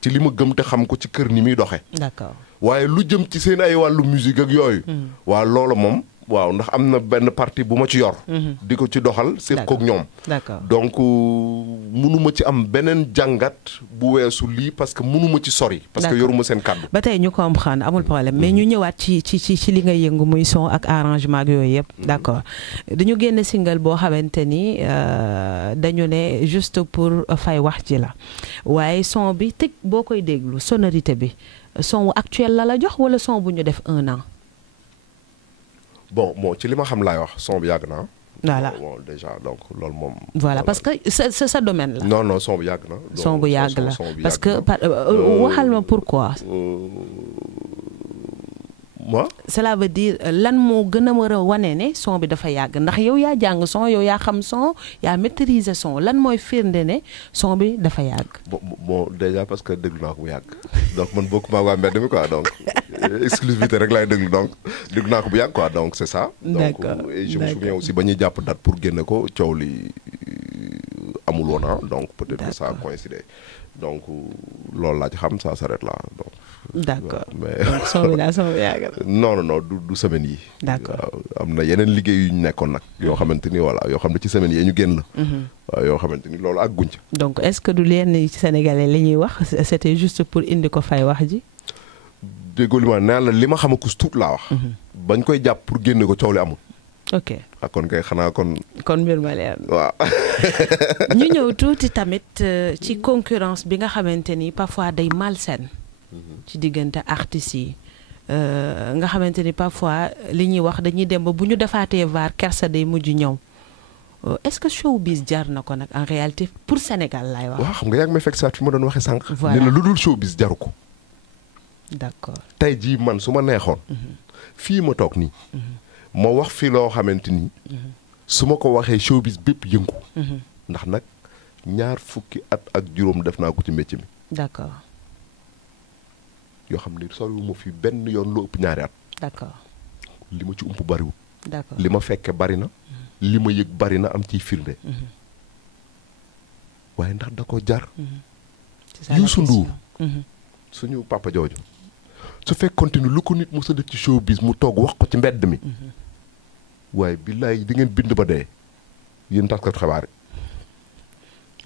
ci li ma gëm te xam ko ci kër ni muy doxee. d'accord waaye lu jëm ci seen ay wàllu musique ak yooyu. waa loolu moom. waaw ndax am na benn partie bu ma ci yor. di ko ci doxal seet kook ñoom. d'accord donc mënuma ci am beneen jàngat bu weesu lii parce que mënuma ci sori. parce que yoruma seen kàddu. ba tey ñu comprendre amul problème mais ñu ñëwaat ci li nga yëngu muy son ak arrangement ak yooyu yëpp. d'accord dañu génn single boo xamante ni dañu ne juste pour fay wax ji la waaye son bi teg boo koy déglu sonorité bi son wu actuel la jox wala son bu ñu def 1 an. bon ci li ma xam laay wax son bi yàgg na. voilà bon déjà donc loolu moom. voilà parce que sa domaine la. non son bi yàgg na. son bu yàgg la parce que waxal ma pourquoi. moi. cela veut dire lan moo gën a war a wane ne son bi dafa yàgg ndax yow yaa jàng son yow yaa xam son yaa maîtriser son lan mooy firnde ne son bi dafa yàgg. bon déjà parce que déglu naa ko bu yàgg donc man bokkuma waa mbedd mi quoi donc exclusivité rek laay déglu donc déglu naa ko bu yàgg quoi donc c'est ça. d'accord donc et je me souviens aussi ba ñuy jàpp date pour génne ko coow li amul woon donc peut-être que ça a coïncidé donc loolu laa ci xam ça s'arrête là donc. d'accord donc son bi daal sama yàgg la. non du semaine yi. d'accord waaw am na yeneen liggéey yu ñu nekkoon nag yoo xamante ni voilà yoo xam ne ci semaine yi ñu génn la. waaw yoo xamante ni loolu ak guñ ci. donc est-ce que du leen ci sénégalais li ñuy wax c'était juste pour indi ko fay wax ji. déggoo li ma naan la li ma xam akus tuut laa wax. bañ koy jàpp pour génne ko coow li amul. ok kon kay xanaa kon. kon mbir ma leer na. waaw. ñu ñëw tuuti tamit ci concurrence bi nga xamante ni parfois day malsaine. ci diggante artistes yi nga xamante ni parfois li ñuy wax dañuy dem ba bu ñu defaatee vaar kersa day mujj ñëw est-ce que showbiz jar na ko nag en réalité pour Sénégal laay wax. waaw xam nga yaa ngi may fekk saat fi ma doon waxee sànq. voilà ne la lu dul showbiz jaru ko. d'accord tey jii man su ma neexoon. fii ma toog nii. ma wax fi loo xamante ni. su ma ko waxee showbiz bépp yëngu. ndax nag 20 at ak juróom def naa ko ci métier mi. d'accord. yoo xam ne soriwuma fi benn yoon lu ëpp 2 at. d'accord. li ma ci ump bariwul. d'accord li ma fekke bari na. li ma yëg bari na am ciy firnde. waaye ndax da ko jar. Youssou Ndour suñu papa jooju. su fekkoonte ni lu ko nit mos a def ci showbiz mu toog wax ko ci mbedd mi. waaye billaay di ngeen bind ba dee yéen taskat xabaar yi.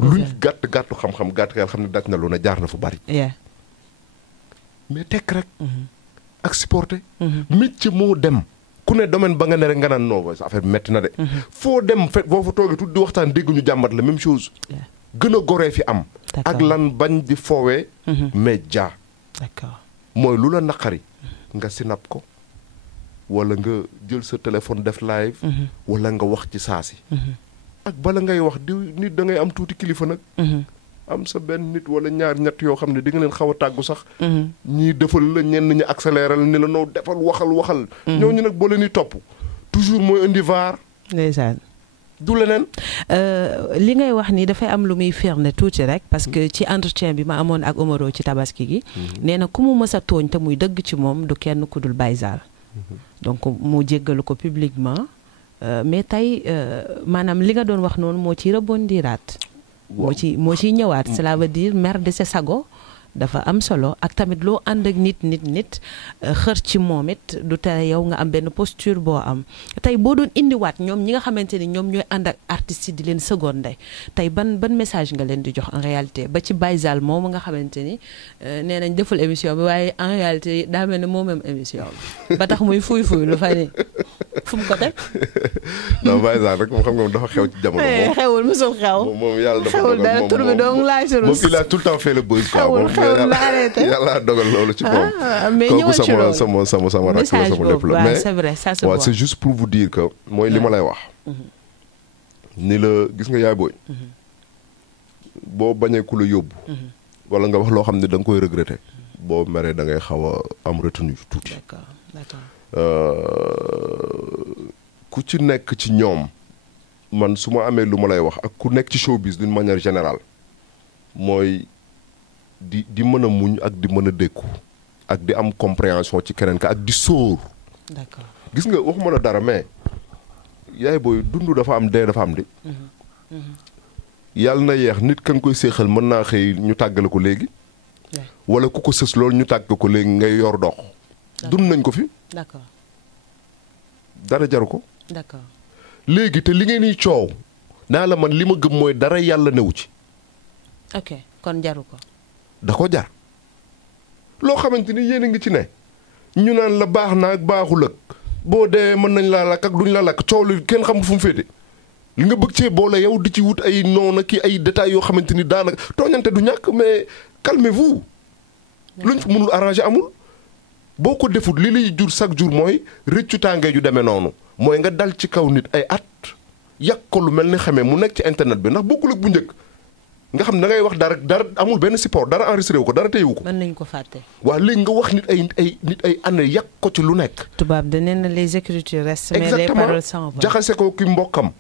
luñ gàtt xam-xam gàtt xel xam ne daj na lu ne jaar na fu bari. mais tekk rek. ak supporter. métier moo dem. ku ne domaine ba nga ne rek nga naan non sa affaire bi metti na de. foo dem fekk boo fa toogee tuuti di waxtaan dégg ñu jàmbat la même chose. gën a goree fi am. ak lan bañ di foowee. média. d'accord mooy lu la naqari. nga sinap ko. wala nga jël sa téléphone def live. wala nga wax ci saasi. ak bala ngay wax di nit da ngay am tuuti kilifa nag. am sa benn nit wala ñaar ñett yoo xam ne di nga leen xaw a tàggu sax. ñii defal la ñenn ñi accéléral ni la noo defal waxal. ñooñu nag boo leen di topp toujours mooy indi vaar. ndeysaan. du leneen. li ngay wax ni dafay am lu muy firnde tuuti rek parce que ci entretien bi ma amoon ak Omaro ci tabaski gi. nee na ku mu mës a tooñ te muy dëgg ci moom du kenn ku dul Baye Zale. donc mu jéggalu ko publiquement mais tey maanaam li nga doon wax noonu moo ci rebondiraat. moo ciy ñëwaat cela veut dire mer de sa sago dafa am solo ak tamit loo ànd ak nit xër ci moom it du tere yow nga am benn posture boo am tey boo doon indiwaat ñoom ñi nga xamante ni ñoom ñooy ànd ak artistes yi di leen secondé tey ban message nga leen di jox en réalité ba ci Baye Zale moomu nga xamante ni nee nañ deful émission bi waaye en réalité daa mel ne moo même émission bi ba tax muy fuy lu fa ni fu mu ko teg. non Baye Zale rek moom xam nga dafa xew ci jamono. moom xewul musul xew. moom yàlla dafa xewul dara tur bi dong laay sur. moom il a tout le temps fait le buzz. xewul la arrêté yàlla dogal loolu ci moom. mais ñëwal ci loolu sama rakk la sama lépp la mais c'est vrai ça se voit. c'est juste pour vous dire que mooy li ma lay wax. ni la gis nga yaay booy. boo bañee ku la yóbbu. wala nga wax loo xam ne da nga koy regretter. boo meree da ngay xaw a am retenue tuuti. d'accord. ku ci nekk ci ñoom man su ma amee lu ma lay wax ak ku nekk ci showbiz d'une manière générale mooy di mën a muñ ak di mën a dékku ak di am compréhension ci keneen ka ak di sóor. d'accord gis nga waxuma la dara mais yaay booy dund dafa am dee dafa am di. yàlla na yeex nit ka nga koy séexal mën naa xëy ñu tàggale ko léegi. wala ku ko sës loolu ñu tàgg ko léegi ngay yor dox. dund nañ ko fi. d'accord. dara jaru ko. d'accord. léegi te li ngeen di coow naa la man li ma gëm mooy dara yàlla newu ci. ok kon jaru ko. da ko jar. loo xamante ni yéen a ngi ci ne. ñu naan la baax na ak baaxul ak boo dee mën nañ laa lakk ak duñ la lakk coow li kenn xam fu mu féete. li nga bëgg cee boole yow di ci wut ay noona ki ay détails yoo xamante ni daanaka tooñante du ñàkk mais calmez-vous. luñ fa mënul arranger amul. boo ko defut li lay jur chaque jour mooy rëccu tàngee ju demee noonu mooy nga dal ci kaw nit ay at yàq ko lu mel ni xamee mu nekk ci internet bi ndax bokkul ak bu njëkk nga xam da ngay wax dara amul benn support dara enregistré wu ko dara téyewu ko. mën nañ ko fàtte. waaw léegi nga wax nit ay année yàq ko ci lu nekk. tubaab da nee na les écritures restent mais les paroles s'en vont. jaxase ko ki mbokkam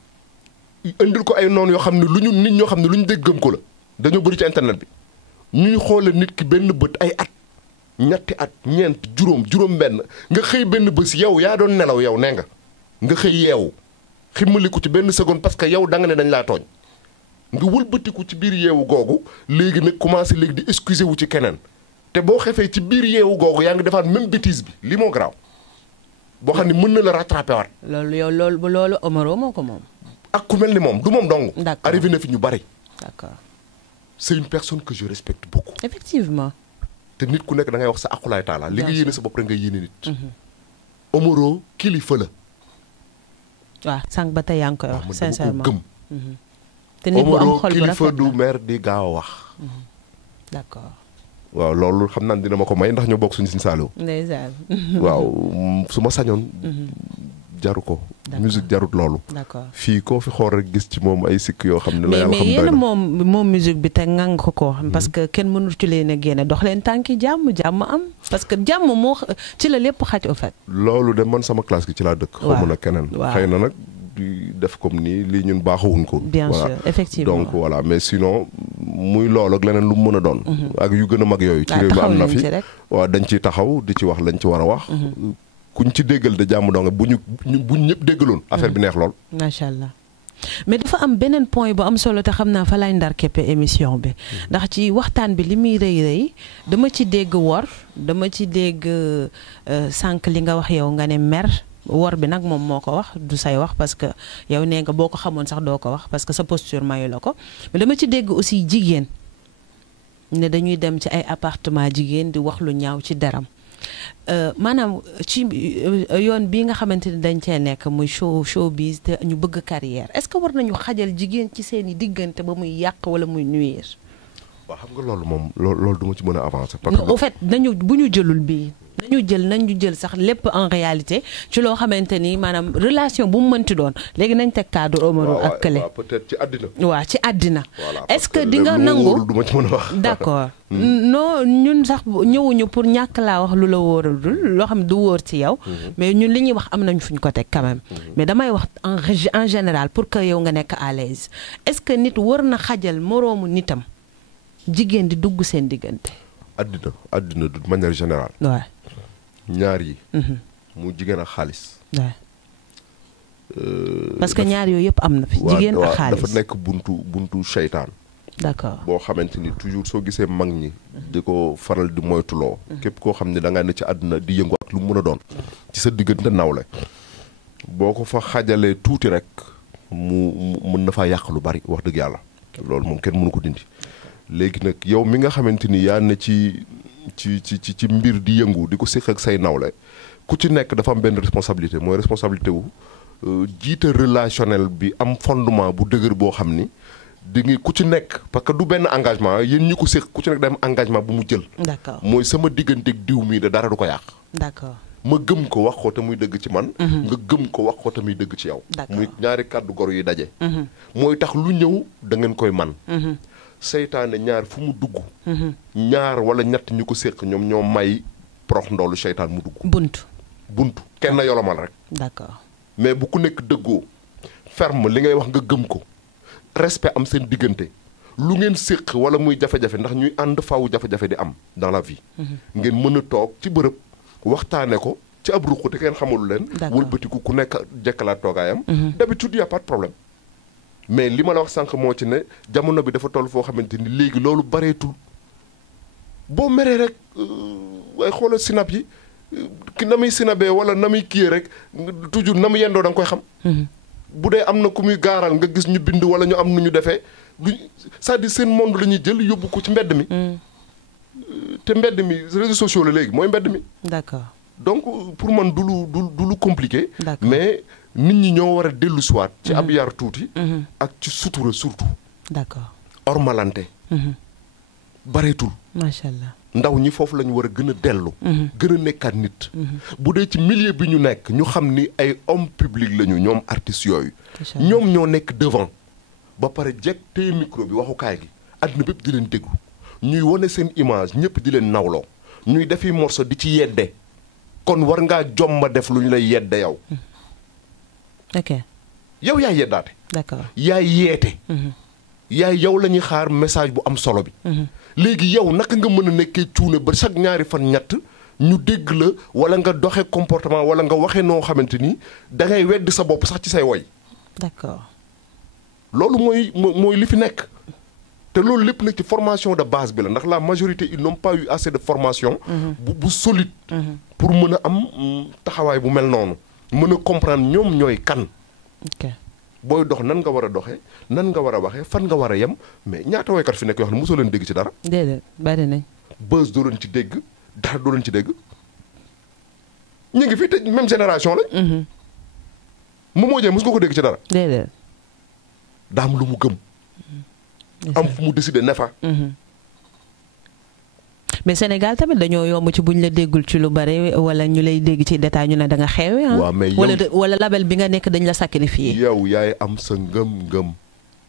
indil ko ay noonu yoo xam ne nit ñoo xam ne lu ñu dégg gëm ko la dañoo bëri ci internet bi ñuy xoole nit ki benn bët ay at. ñetti at ñeent juróom benn nga xëy benn bés yow yaa doon nelaw yow nee nga xëy yeewu ximmaliku ci benn seconde parce que yow da nga ne dañ laa tooñ nga wëlbatiku ci biir yeewu googu léegi nag commencé léegi di excuser wu ci keneen te boo xefee ci biir yeewu googu yaa ngi defaat même bêtise bi lii moo garaaw boo xam ne mën na la rattrapé waat. loolu yow loolu Omaro moo ko moom. ak ku mel ni moom du moom dong. d'accord arrivé na fi ñu bari. d'accord. c'est une personne que je respecte beaucoup. effectivement. te nit ku nekk da ngay wax sa akulaay taala li nga yéene sa bopp rek nga yéene nit. Omaro kilifa la. waaw sànq ba tey yaa ngi koy wax sincèrement gëm. te nit bu am xol bu rafet kilifa du mer di gaaw a wax. d'accord. waaw loolu xam naa dina ma ko may ndax ñoo bokk suñu Sëñ Saaliw. ndeysaan. waaw su ma sañoon. jaru ko. musique jarut loolu. d'accord fii koo fi xool rek gis ci moom ay sikk yoo xam ne. la yàlla mais xam yéen moom musique bi te ngang ko. parce que kenn mënul ci leen a génne dox leen tànki jàmm am. parce que jàmm moo ci la lépp xaj au fait. loolu de man sama classe gi ci laa dëkk. waaw xamu na keneen. xëy na nag di def comme nii lii ñun baaxawuñ ko. bien sûr effectivement donc voilà mais sinon muy loolu ak leneen lu mu mën a doon. ak yu gën a mag yooyu. ci réew mi am na fi waaw dañ ciy taxaw di ci wax lañ ci war a wax. kuñ ci déggal de jàmm dong bu ñu ñëpp déggaloon. affaire bi neex lool. macha allah mais dafa am beneen point bu am solo te xam naa fa lay ndar keppe émission bi. ndax ci waxtaan bi li muy rëy dama ci dégg wor dama ci dégg sànq li nga wax yow nga ne mer. wor bi nag moom moo ko wax du say wax parce que yow nee nga boo ko xamoon sax doo ko wax parce que sa posture mayu la ko mais dama ci dégg aussi jigéen ne dañuy dem ci ay appartement jigéen di wax lu ñaaw ci deram maanaam ci yoon bii nga xamante ni dañ cee nekk muy showbiz te ñu bëgg carrière est-ce que war nañu xajal jigéen ci seen i diggante ba muy yàq wala muy nuire. waaw xam nga loolu moom loolu du ma ci mën a avancer. parce que au fait bu ñu jëlul bii. nañu jël sax lépp en réalité ci loo xamante ni maanaam relation bu mu mënti doon léegi nañ teg cadre Omaro ak Kële. waaw peut-être ci àddina. waaw ci àddina. est-ce que di di nga nangu du ma ci mën a wax. d'accord non ñun sax ñëwuñu pour ñàkk laa wax lu la wóorul loo xam ne du wóor ci yow. mais ñun li ñuy wax am nañ fu ñu ko teg quand même. mais damay wax en général pour que yow nga nekk à l'aise est-ce que nit war na xajal moroomu nitam jigéen di dugg seen diggante. àddina de manière générale. waaw. ñaar yi. mu jigéen ak xaalis. parce que ñaar yooyu yëpp am na fi. jigéen ak xaalis dafa nekk buntu seytaan. d'accord boo xamante ni toujours soo gisee mag ñi. di ko faral di moytuloo. képp koo xam ne da nga ne ci àdduna di yëngu ak lu mu mën a doon. ci sa diggante nawle. boo ko fa xajalee tuuti rek mu mën na faa yàq lu bari wax dëgg yàlla. loolu moom kenn mënu ko dindi. léegi nag yow mi nga xamante ni yaa ne ci mbir di yëngu di ko séq ak say nawle ku ci nekk dafa am benn responsabilité mooy responsabilité wu jiite relationnel bi am fondement bu dëgër boo xam ni di ngi ku ci nekk parce que du benn engagement yéen ñi ko séq ku ci nekk day am engagement bu mu jël. d'accord mooy sama digganteeg diw mii de dara du ko yàq. d'accord ma gëm ko wax ko te muy dëgg ci man. nga gëm ko wax ko te muy dëgg ci yow. muy ñaari kàddu gor yi daje. mooy tax lu ñëw da ngeen koy man. seytaane ñaar fu mu dugg. ñaar wala ñett ñu ko séq ñoom ñoo may prox ndoolu seytaan mu dugg. buntu kenn yolomal rek. d'accord mais bu ku nekk dëggoo ferme li ngay wax nga gëm ko respect am seen diggante lu ngeen séq wala muy jafe-jafe ndax ñuy ànd faaw jafe-jafe di am dans la vie. ngeen mën a toog ci bërëb waxtaane ko ci ab ruq te kenn xamul leen. wëlbatiku ku nekk jekkalaat toogaayam. d'habitude y a pas de problème. mais li ma la wax sànq moo ci ne jamono bi dafa toll foo xamante ni léegi loolu bareetul boo meree rek waaye xoolal sinap yi ki na muy sinabee wala na muy kiyee rek toujours na mu yendoo da nga koy xam. bu dee am na ku muy gaaral nga gis ñu bind wala ñu am nu ñu defee c'est-à-dire seen monde la ñuy jël yóbbu ko ci mbedd mi. te mbedd mi réseaux sociaux la léegi mooy mbedd mi. d'accord donc pour man du lu compliqué. mais nit ñi ñoo war a dellu siwaat ci ab yar tuuti. ak ci sutura surtout. d'accord ormalante. bareetul. macha allah. ndaw ñi foofu la ñu war a gën a dellu. gën a nekkaat nit. bu dee ci milieu bi ñu nekk ñu xam ni ay homme public lañu ñoom artistes yooyu. ñoom ñoo nekk devant. ba pare jekk téye micro bi waxukaay gi àdduna bépp di leen déglu ñuy wane seen image ñëpp di leen nawloo ñuy defi morceau di ci yedde kon war ngaa jomma def lu ñu lay yedde yow. ok yow yaay yeddaate. d'accord yaay yeete. yaay yow la ñuy xaar message bu am solo bi. léegi yow naka nga mën a nekkee cuune ba chaque ñaari fan ñett ñu dégg la wala nga doxe comportement wala nga waxe noo xamante ni da ngay wedd sa bopp sax ci say woy. d'accord. loolu mooy li fi nekk te loolu lépp nag ci formation de base bi la ndax la majorité ils n'ont pas eu assez de formation bu solide pour mën a am taxawaay bu mel noonu mën a comprendre ñoom ñooy kan booy dox nan nga war a doxee nan nga war a waxee fan nga war a yem mais ñaata woykat fi nekk yoo xam ne mosoo leen dégg ci dara déedéet bari nañ buzz doo leen ci dégg dara doo leen ci dégg ñu ngi fi te même génération lañ mu moo jee mos nga ko dégg ci dara déedéet daa am lu mu gëm am fu mu décidé ne fa mais Sénégal tamit dañoo yomb ci buñ la déggul ci lu bare wala ñu lay dégg ci détail ñu ne da nga xeewe waaw mais wala label bi nga nekk dañ la sacrifié yow yaay am sa ngëm-ngëm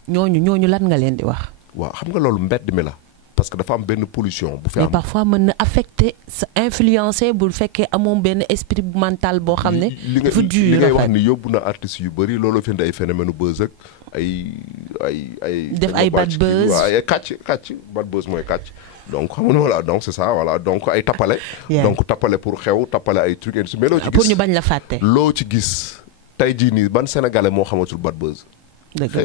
ñooñu lan nga leen di wax waaw xam nga loolu mbedd mi la parce que dafa am benn pollution bu fi am mais parfois mën na affecté sa influencé bu fekkee amoon benn esprit mental boo xam ne dafa li ngay wax ni yóbbu na artistes yu bëri loolu fi indi ay phénomène buzz ak ay def ay bad buzz ay kàcc bad buzz mooy kàcc donc xam nga voilà donc c'est ça voilà donc ay tappale donc tappale pour xew tappale ay trucs et mais loo ci gis pour ñu bañ la fàtte loo ci gis tey jii nii ban sénégalais moo xamatul bad buzz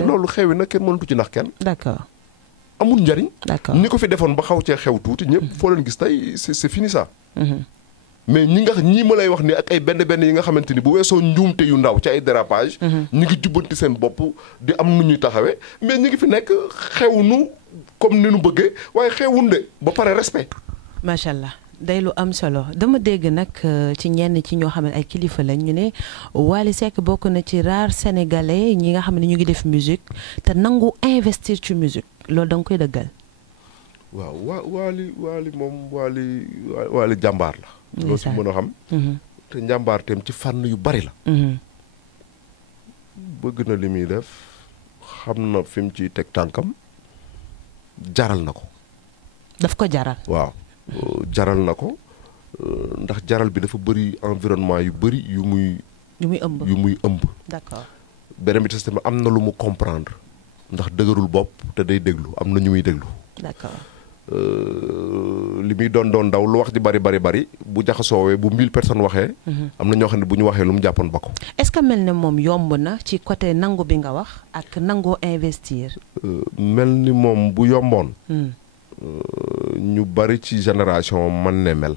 loolu xewi na kenn mënatu ci nax kenn d'accord amul njariñ d'accord ñi ko fi defoon ba xaw cee xew tuuti ñëpp foo leen gis tey c'est fini ça mais ñii ma lay wax ni ak ay benn yi nga xamante ni bu weesoo njuumte yu ndaw ci ay dérapage ñi ngi jubbanti seen bopp di am nu ñuy taxawee mais ñi ngi fi nekk xewnu comme ni nu bëggee waaye xewun de ba pare respect macha allah day lu am solo dama dégg nag ci ñenn ci ñoo xam ne ay kilifa lañ ñu ne Wally Seck bokk na ci rare sénégalais ñi nga xam ne ñu ngi def musique te nangu investir ci musique loolu da nga koy dëggal waaw Wally moom Wally jàmbaar la loo si mën a xam te njàmbaarteem ci fànn yu bari la bëgg na li muy def xam na fi mu ciy teg tànkam jaral na ko daf ko jaral waaw jaral na ko ndax jaral bi dafa bëri environnement yu bëri yu muy ëmb d'accord beneen bi te tamit am na lu mu comprendre ndax dëgërul bopp te day déglu am na ñu muy déglu d'accord li muy doon ndaw lu wax ji bari bu jaxasoowee bu 1000 personnes waxee am na ñoo xam ne bu ñu waxee lu mu jàppoon ba ko est-ce que mel ne moom yomb na ci côté nangu bi nga wax ak nangoo investir mel ni moom bu yomboon ñu bari ci génération man ne mel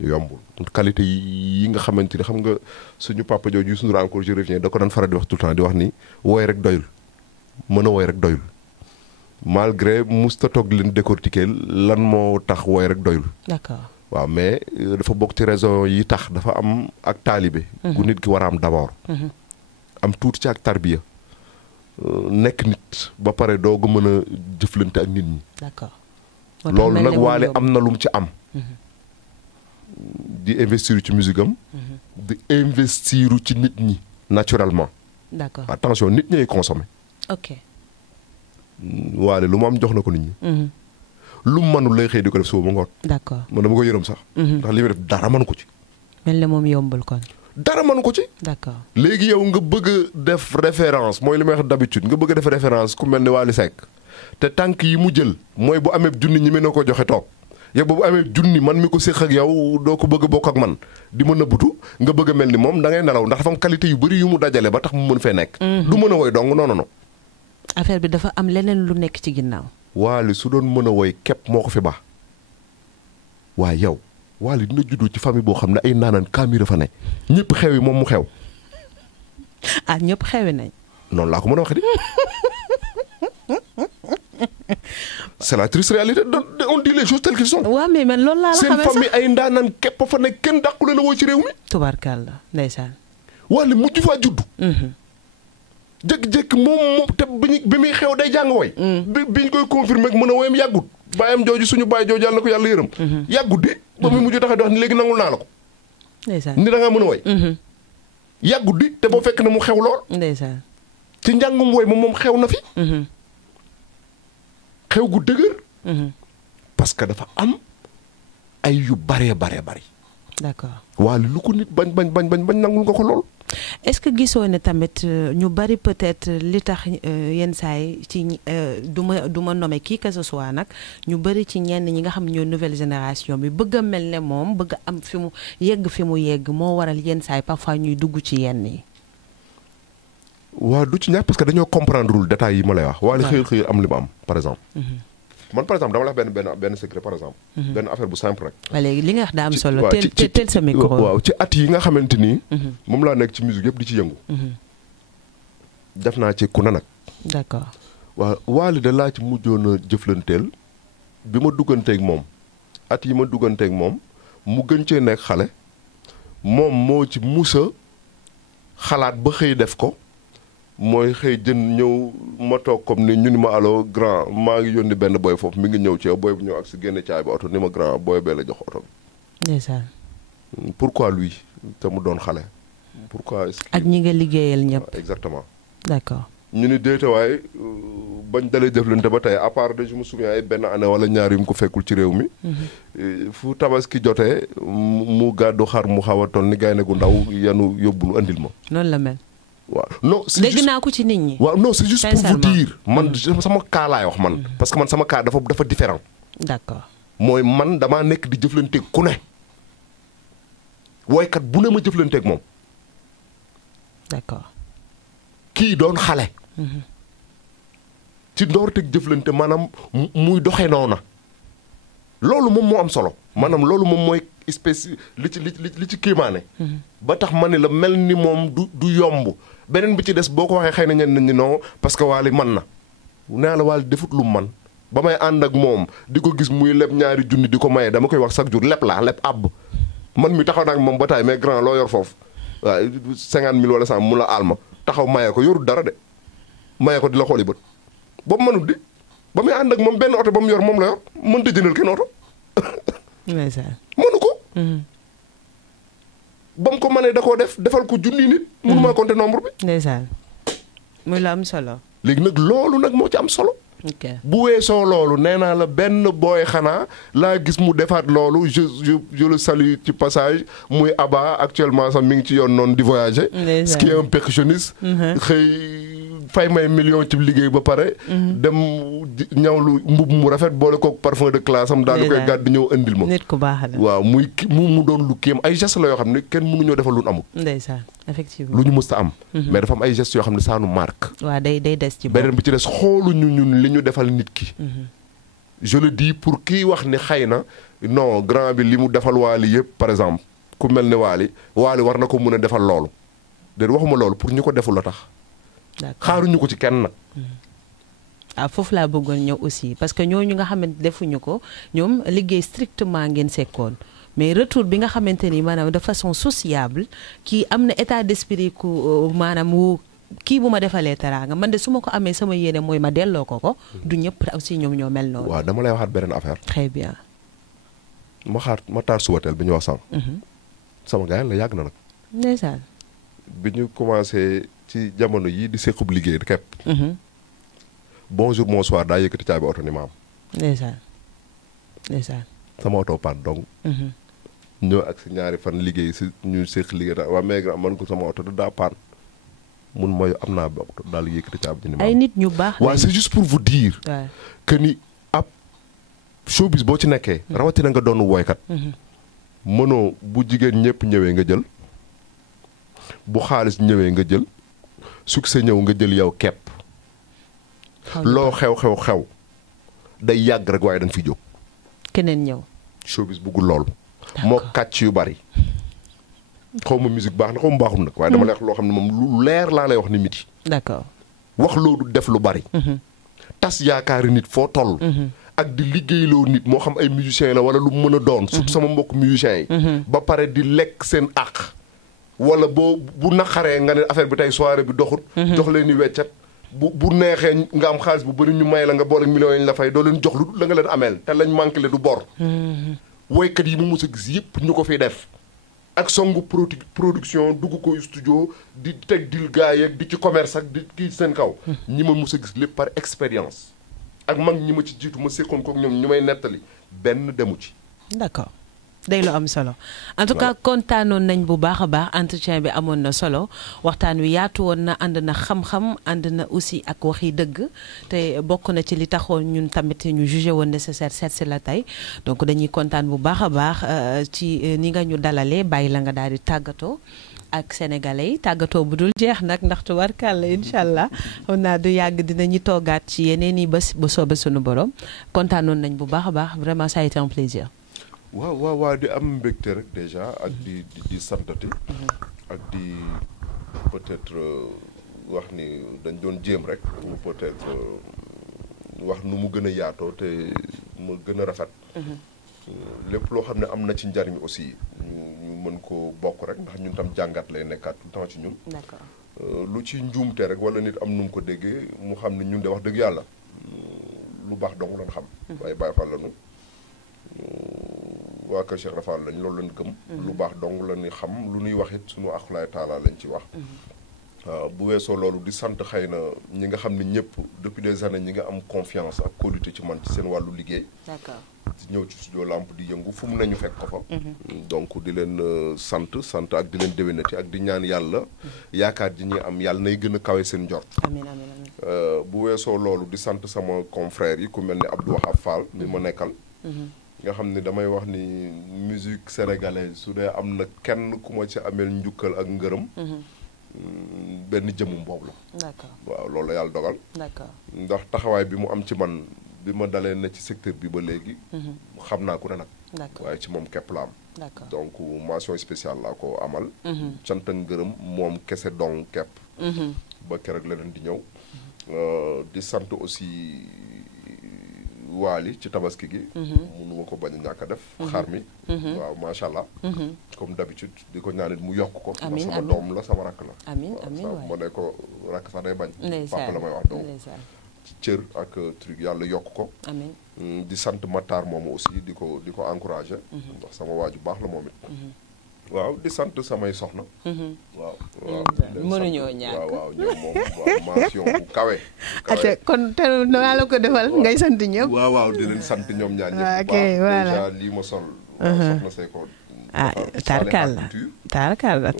yombul qualité yi nga xamante ni xam nga suñu papa jooju suñu encore je reviens da ko daan faral di wax tout le temps di wax ni wooy rek doyul mën a wooy rek doyul malgré musta toog leen décortiquer lan moo tax wooy rek doyul d'accord waaw mais dafa bokk ci raison yi tax dafa am ak taalibe gu nit ki war a am d'abord am tuuti ci ak tarbiya nekk nit ba pare dooga mën a jëflante ak nit ñi d'accord loolu nag Wally am na lu mu ci am di investir ci musique am di investir ci nit ñi naturellement d'accord attention nit ñay consommer ok Wally lu mu am jox na ko nit ñi lu mu mënul lay xëy di ko def suba ba ngoon d'accord man dama ko yërëm sax ndax li muy def dara mënu ko ci mel ne moom yombul kon dara mënu ko ci d'accord léegi yow nga bëgg a def référence mooy li may wax d'habitude nga bëgg a def référence ku mel ni Wally Seck te tànk yi mu jël mooy bu amee junni ñi mën na ko joxe toog yow bu amee junni man mi ko séq ak yow doo ko bëgg a bokk ak man di mën a butu nga bëgg a mel ni moom da ngay nelaw ndax dafa am qualité yu bëri yu mu dajale ba tax mu mën fee nekk du mën a woy dong non affaire bi dafa am leneen lu nekk ci ginnaaw Wally su doon mën a woy képp moo ko fi baax waaye yow Wally dina juddoo ci famille boo xam ne ay naanaan kaamira fa ne ñëpp xew yi moom mu xew ah ñëpp xewi nañ noonu laa ko mën a waxee di c'est la triste réalité on dit les choses telles qu'elles sont. waaw mais man loolu laa la xamee sax seen famille ay ndaanaan képp fa nekk kenn dàqule la woo ci réew mi. tubarkalla ndeysaan. Wally mujj faa judd. jékki-jékki moom te bi muy xew day jàng woy. bi ñu koy confirmer ak mën a woyam yàggut. bàyyam jooju suñu bàyyi jooju yàlla na ko yàlla yërëm. yàggut de ba muy mujj tax di wax ni léegi nangul naa la ko. ndeysaan ni da ngaa mën a woy. yàggut di te boo fekk na mu xew lool. ndeysaan ci njàngum woy moom xew na fi. xew gu dëgër. parce que dafa am ay yu baree bari. d'accord Wally lu ko nit bañ nangul nga ko lool. est-ce que gisoo ne tamit ñu bari peut-être li tax yenn saa yi ci du ma nommer qui que ce soit nag ñu bari ci ñenn ñi nga xam ñoo nouvelle génération bi bëgg a mel ne moom bëgg a am fi mu yegg moo waral yenn saa yi parfois ñuy dugg ci yenn yi. waaw du ci ñàkk parce que dañoo comprendre lul détails yi ma lay wax. Wally xëy am li ma am par exemple. man par exemple dama la wax benn secret par exemple. benn affaire bu simple rek. waaw léegi li nga wax daa am solo. teel sa micro. waaw ci at yi nga xamante ni. moom laa nekk ci musique yëpp di ci yëngu. def naa ci ku ne nag. d'accord. waaw Wally da laa ci mujjoon a jëflanteel bi ma dugganteeg moom at yi ma dugganteeg moom mu gën cee nekk xale moom moo ci musa xalaat ba xëy def ko mooy xëy ñëw ma toog comme ni ñu ni ma allo grand maa ngi yónni benn boy foofu mi ngi ñëw ci yow boy bu ñëw ak si génne caay ba oto ni ma grand boy bee la jox oto bi. ndeysaan. pourquoi lui te mu doon xale. pourquoi est-ce que ak ñi nga liggéeyal ñëpp. exactement. d'accord. ñu ni déetawaay bañ dalee jëflante ba tey à part de je me souviens ay benn année wala ñaar yu mu ko fekkul ci réew mi. fu tabaski jotee mu gàddu xar mu xaw a toll ni gaynde gu ndaw yanu yóbbu nu andil ma. noonu la mel. waaw non c'est dégg naa ko ci nit ñi. waaw non c'est juste pour vous dire. man sama cas laay wax man. parce que man sama cas dafa différent. d'accord. mooy man damaa nekk di jëflanteeg ku ne. woykat bu ne ma jëflanteeg moom. d'accord. kii doon xale. ci ndoorteg jëflante maanaam muy doxee noona loolu moom moo am solo maanaam loolu moom mooy espèce li ci kéemaane. ba tax ma ne la mel ni moom du yomb beneen bi ci des boo ko waxee xëy na ñenn ñi non parce que Wally man na nee la Wally defut lu man ba may ànd ak moom di ko gis muy leb ñaari junni di ko maye dama koy wax chaque jour leb àbb man mi taxaw naa ak moom ba taay mais grand loo yor foofu waaw 50 000 wala 100 mu la aal ma taxaw maye ko yorul dara de maye ko di la xooli bët boobu mënut di ba muy ànd ak moom benn oto ba mu yor moom la yor mënut a jëndal kenn oto. mënu ko. ba mu ko mënee da koo defal ko junni nit. mënumaa compter nombre bi. ndeysaan muy la am solo. léegi nag loolu nag moo ci am solo. bu weesoo loolu nee naa la benn booy xanaa laa gis mu defaat loolu je le salue ci passage muy Abba actuellement sax mi ngi ci yoon noonu di voyager. ce qui est un percussionniste. xëy fay may million ci liggéey ba pare. dem ñawlu mbub mu rafet boole kook parfum de classe am. daal di koy gàddu ñëw andil ma. nit ku baax la waaw muy mu doon lu kéem ay gestes la yoo xam ne kenn mënuñoo defal lu amul. ndeysaan effectivement lu ñu mës a am. mais dafa am ay gestes yoo xam ne ça nous marque. waaw day des ci bopp. beneen bi ci des xooluñu ñun li ñu defal nit ki. je le dis pour kii wax ni xëy na non grand bi li mu defal Wally yëpp par exemple ku mel ne Wally war na ko mën a defal loolu. de waxuma loolu pour ñu ko deful la tax. xaaruñu ko ci kenn nag. foofu laa bëggoon ñëw aussi parce que ñooñu nga xamante defuñu ko ñoom liggéey strictement ngeen sekkoon mais retour bi nga xamante ni maanaam de façon sociable kii am na état d'esprit ku maanaam wu kii bu ma defalee teraanga man de su ma ko amee sama yéene mooy ma delloo ko du ñëpp aussi ñoom ñoo mel noonu. waaw dama lay waxaat beneen affaire. très bien. ma taar subateel bi ñu wax sànq. sama gars la yàgg na nag. ndeysaan. bi ñu commencé ci jamono yii di sequb liggéey képp. bonjour bonsoir daa yëkkati caabi oto ni ma am. ndeysaan. sama oto paat donc. ñëw ak si ñaari fan liggéey si ñu seq liggéey daal waa mais man ko sama oto daa paan mun mooy am naa ba oto daal yëkkati caabi ni ma am. ay nit ñu baax. waaw c'est juste pour vous dire. que ni ab showbiz boo ci nekkee. rawatina nga doon woykat. mënoo bu jigéen ñëpp ñëwee nga jël. bu xaalis ñëwee nga jël. succès ñëw nga jël yow kepp. loo xew day yàgg rek waaye dañ fi jóg. keneen ñëw. showbiz bëggul loolu. moo kàcc yu bari. xaw ma musique baax na xaw ma baaxul nag. waaye dama lay wax loo xam ne moom lu leer laa lay wax ni miti. d'accord. wax loolu def lu bari. tas yaakaari nit foo toll. ak di liggéeyloo nit moo xam ay musiciens la wala lu mën a doon. surtout sama mbokk musiciens yi. ba pare di lekk seen àq. wala bu naqaree nga ne affaire bi tey soirée bi doxut. jox leen ni weccat. bu neexee nga am xaalis bu bëri ñu may la nga boole millions yi ñu la fay doo leen jox lu la nga leen ameel te lañ manqué le du bor. woykat yi mu mës a gis yëpp ñu ko fiy def. ak songu production dugg ko studio di teg dil gaa yeeg di ci commerce ak di kii seen kaw. ñi ma mës a gis lépp par expérience. ak mag ñi ma ci jiitu ma séqoon ko ñoom ñu may nettali benn demu ci. d'accord. day lu am solo en tout cas kontaanoon nañ bu baax a baax entretien bi amoon na solo waxtaan wi yaatu woon na ànd na xam-xam ànd na aussi ak waxi dëgg te bokk na ci li taxoon ñun tamit ñu jugé woon nécessaire seet si la tey donc dañuy kontaan bu baax a baax ci ni nga ñu dalalee bàyyi la nga daal di tàggatoo ak sénégalais yi tàggatoo bu dul jeex nag ndax tubarkàlla incha allah xam naa du yàgg dinañu toogaat ci yeneen i bés bu soobee sunu borom kontaanoon nañ bu baax a baax vraiment ça a été un plaisir. waaw di am mbégte rek déjà ak di santati. ak di peut-être wax ni dañ doon jéem rek peut-être wax nu mu gën a yaatoo te mu gën a rafet. lépp loo xam ne am na ci njariñ aussi ñu mën ko bokk rek ndax ñun tam jàngat lay nekkaat tout le temps ci ñun. D'accord. lu ci njuumte rek wala nit am nu mu ko déggee mu xam ne ñun de wax dëgg yàlla lu baax dong lañ xam. waaye Baay Faal lañu waa kër Cheikh Rafal lañ loolu lañ gëm. lu baax dong la ñuy xam lu ñuy wax it sunu akulaay taala lañ ci wax. bu weesoo loolu di sant xëy na ñi nga xam ne ñëpp depuis des années ñi nga am confiance ak qualité ci man ci seen wàllu liggéey. D'accord. di ñëw ci studio Lamp di yëngu fu mu nañu fekk ko fa. donc di leen sant ak di leen déwénati ak di ñaan yàlla. yaakaar ji ñuy am yàlla nay gën a kawe seen njort. amiin amiin. bu weesoo loolu di sant sama confrère yi ku mel ni Abdou Wahab Fall mi ma nekkal. nga xam ni damay wax ni musique sénégalaise su dee am na kenn ku ma ci ameel njukkal ak ngërëm. benn jëmmum boobu la. D'accord. waaw loolu la yàlla dogal. D'accord. ndax taxawaay bi mu am ci man bi ma dalee na ci secteur bi ba léegi. xam naa ku ne nag. D'accord. waaye ci moom képp la am. D'accord. donc mention spéciale laa ko amal. cant ak ngërëm moom kese dong képp. ba keroog leneen di ñëw. di sant aussi waali ci tabaski gi. mënu ma ko bañ a ñàkk a def. xar mi. waaw macha allah. comme d'habitude di ko ñaanit mu yokk ko. amiin sama doom la sama rakk la. amiin amiin waaw waay ma ne ko rakk sax day bañ. ndeysaan papa la may wax donc ndeysaan. ci cër ak truc yàlla yokk ko. amiin. di sant Matar moomu aussi di ko encouragé. ndax sama waaju baax la moom it. waaw di sant samay soxna. waaw mënuñoo ñàkk. waaw ñoom moom waaw mention bu kawe. ate kon te naa la ko defal ngay sant ñëpp. waaw di leen sant ñoom ñaar ñëpp. ok voilà déjà lii ma sol. soxna say ko. tarkal la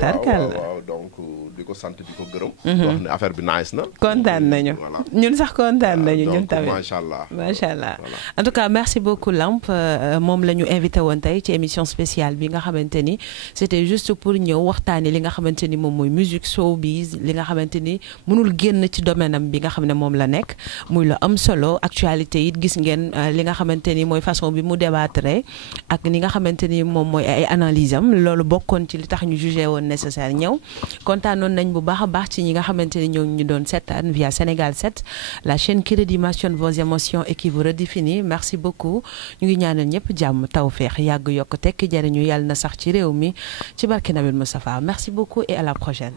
waaw donc di ko sant di ko gërëm. wax ne affaire bi nice na. kontaan nañu ñun sax kontaan nañu ñun tamit macha allah. macha allah en tout cas merci beaucoup Lamp moom la ñu invité woon tey ci émission spéciale bi nga xamante ni c'était juste pour ñëw waxtaani li nga xamante ni moom mooy musique showbiz li nga xamante ni mënul génn ci domaine am bi nga xam ne moom la nekk muy la am solo actualité it gis ngeen li nga xamante ni mooy façon bi mu débattre ak ni nga xamante ni moom mooy ay analyse am loolu bokkoon ci li tax ñu jugé woon nécessaire ñëw kontaanoon nañ bu baax a baax ci ñi nga xamante ni ñoo ñu doon seetaan via Sénégal 7 la chaîne qui redimensionne vos émotions et qui vous redéfinit merci beaucoup ñu ngi ñaanal ñëpp jàmm tawfeex yàgg yokk tekki jariñu yàlla na sax ci réew mi ci barke Nabil Moustapha merci beaucoup et à la prochaine.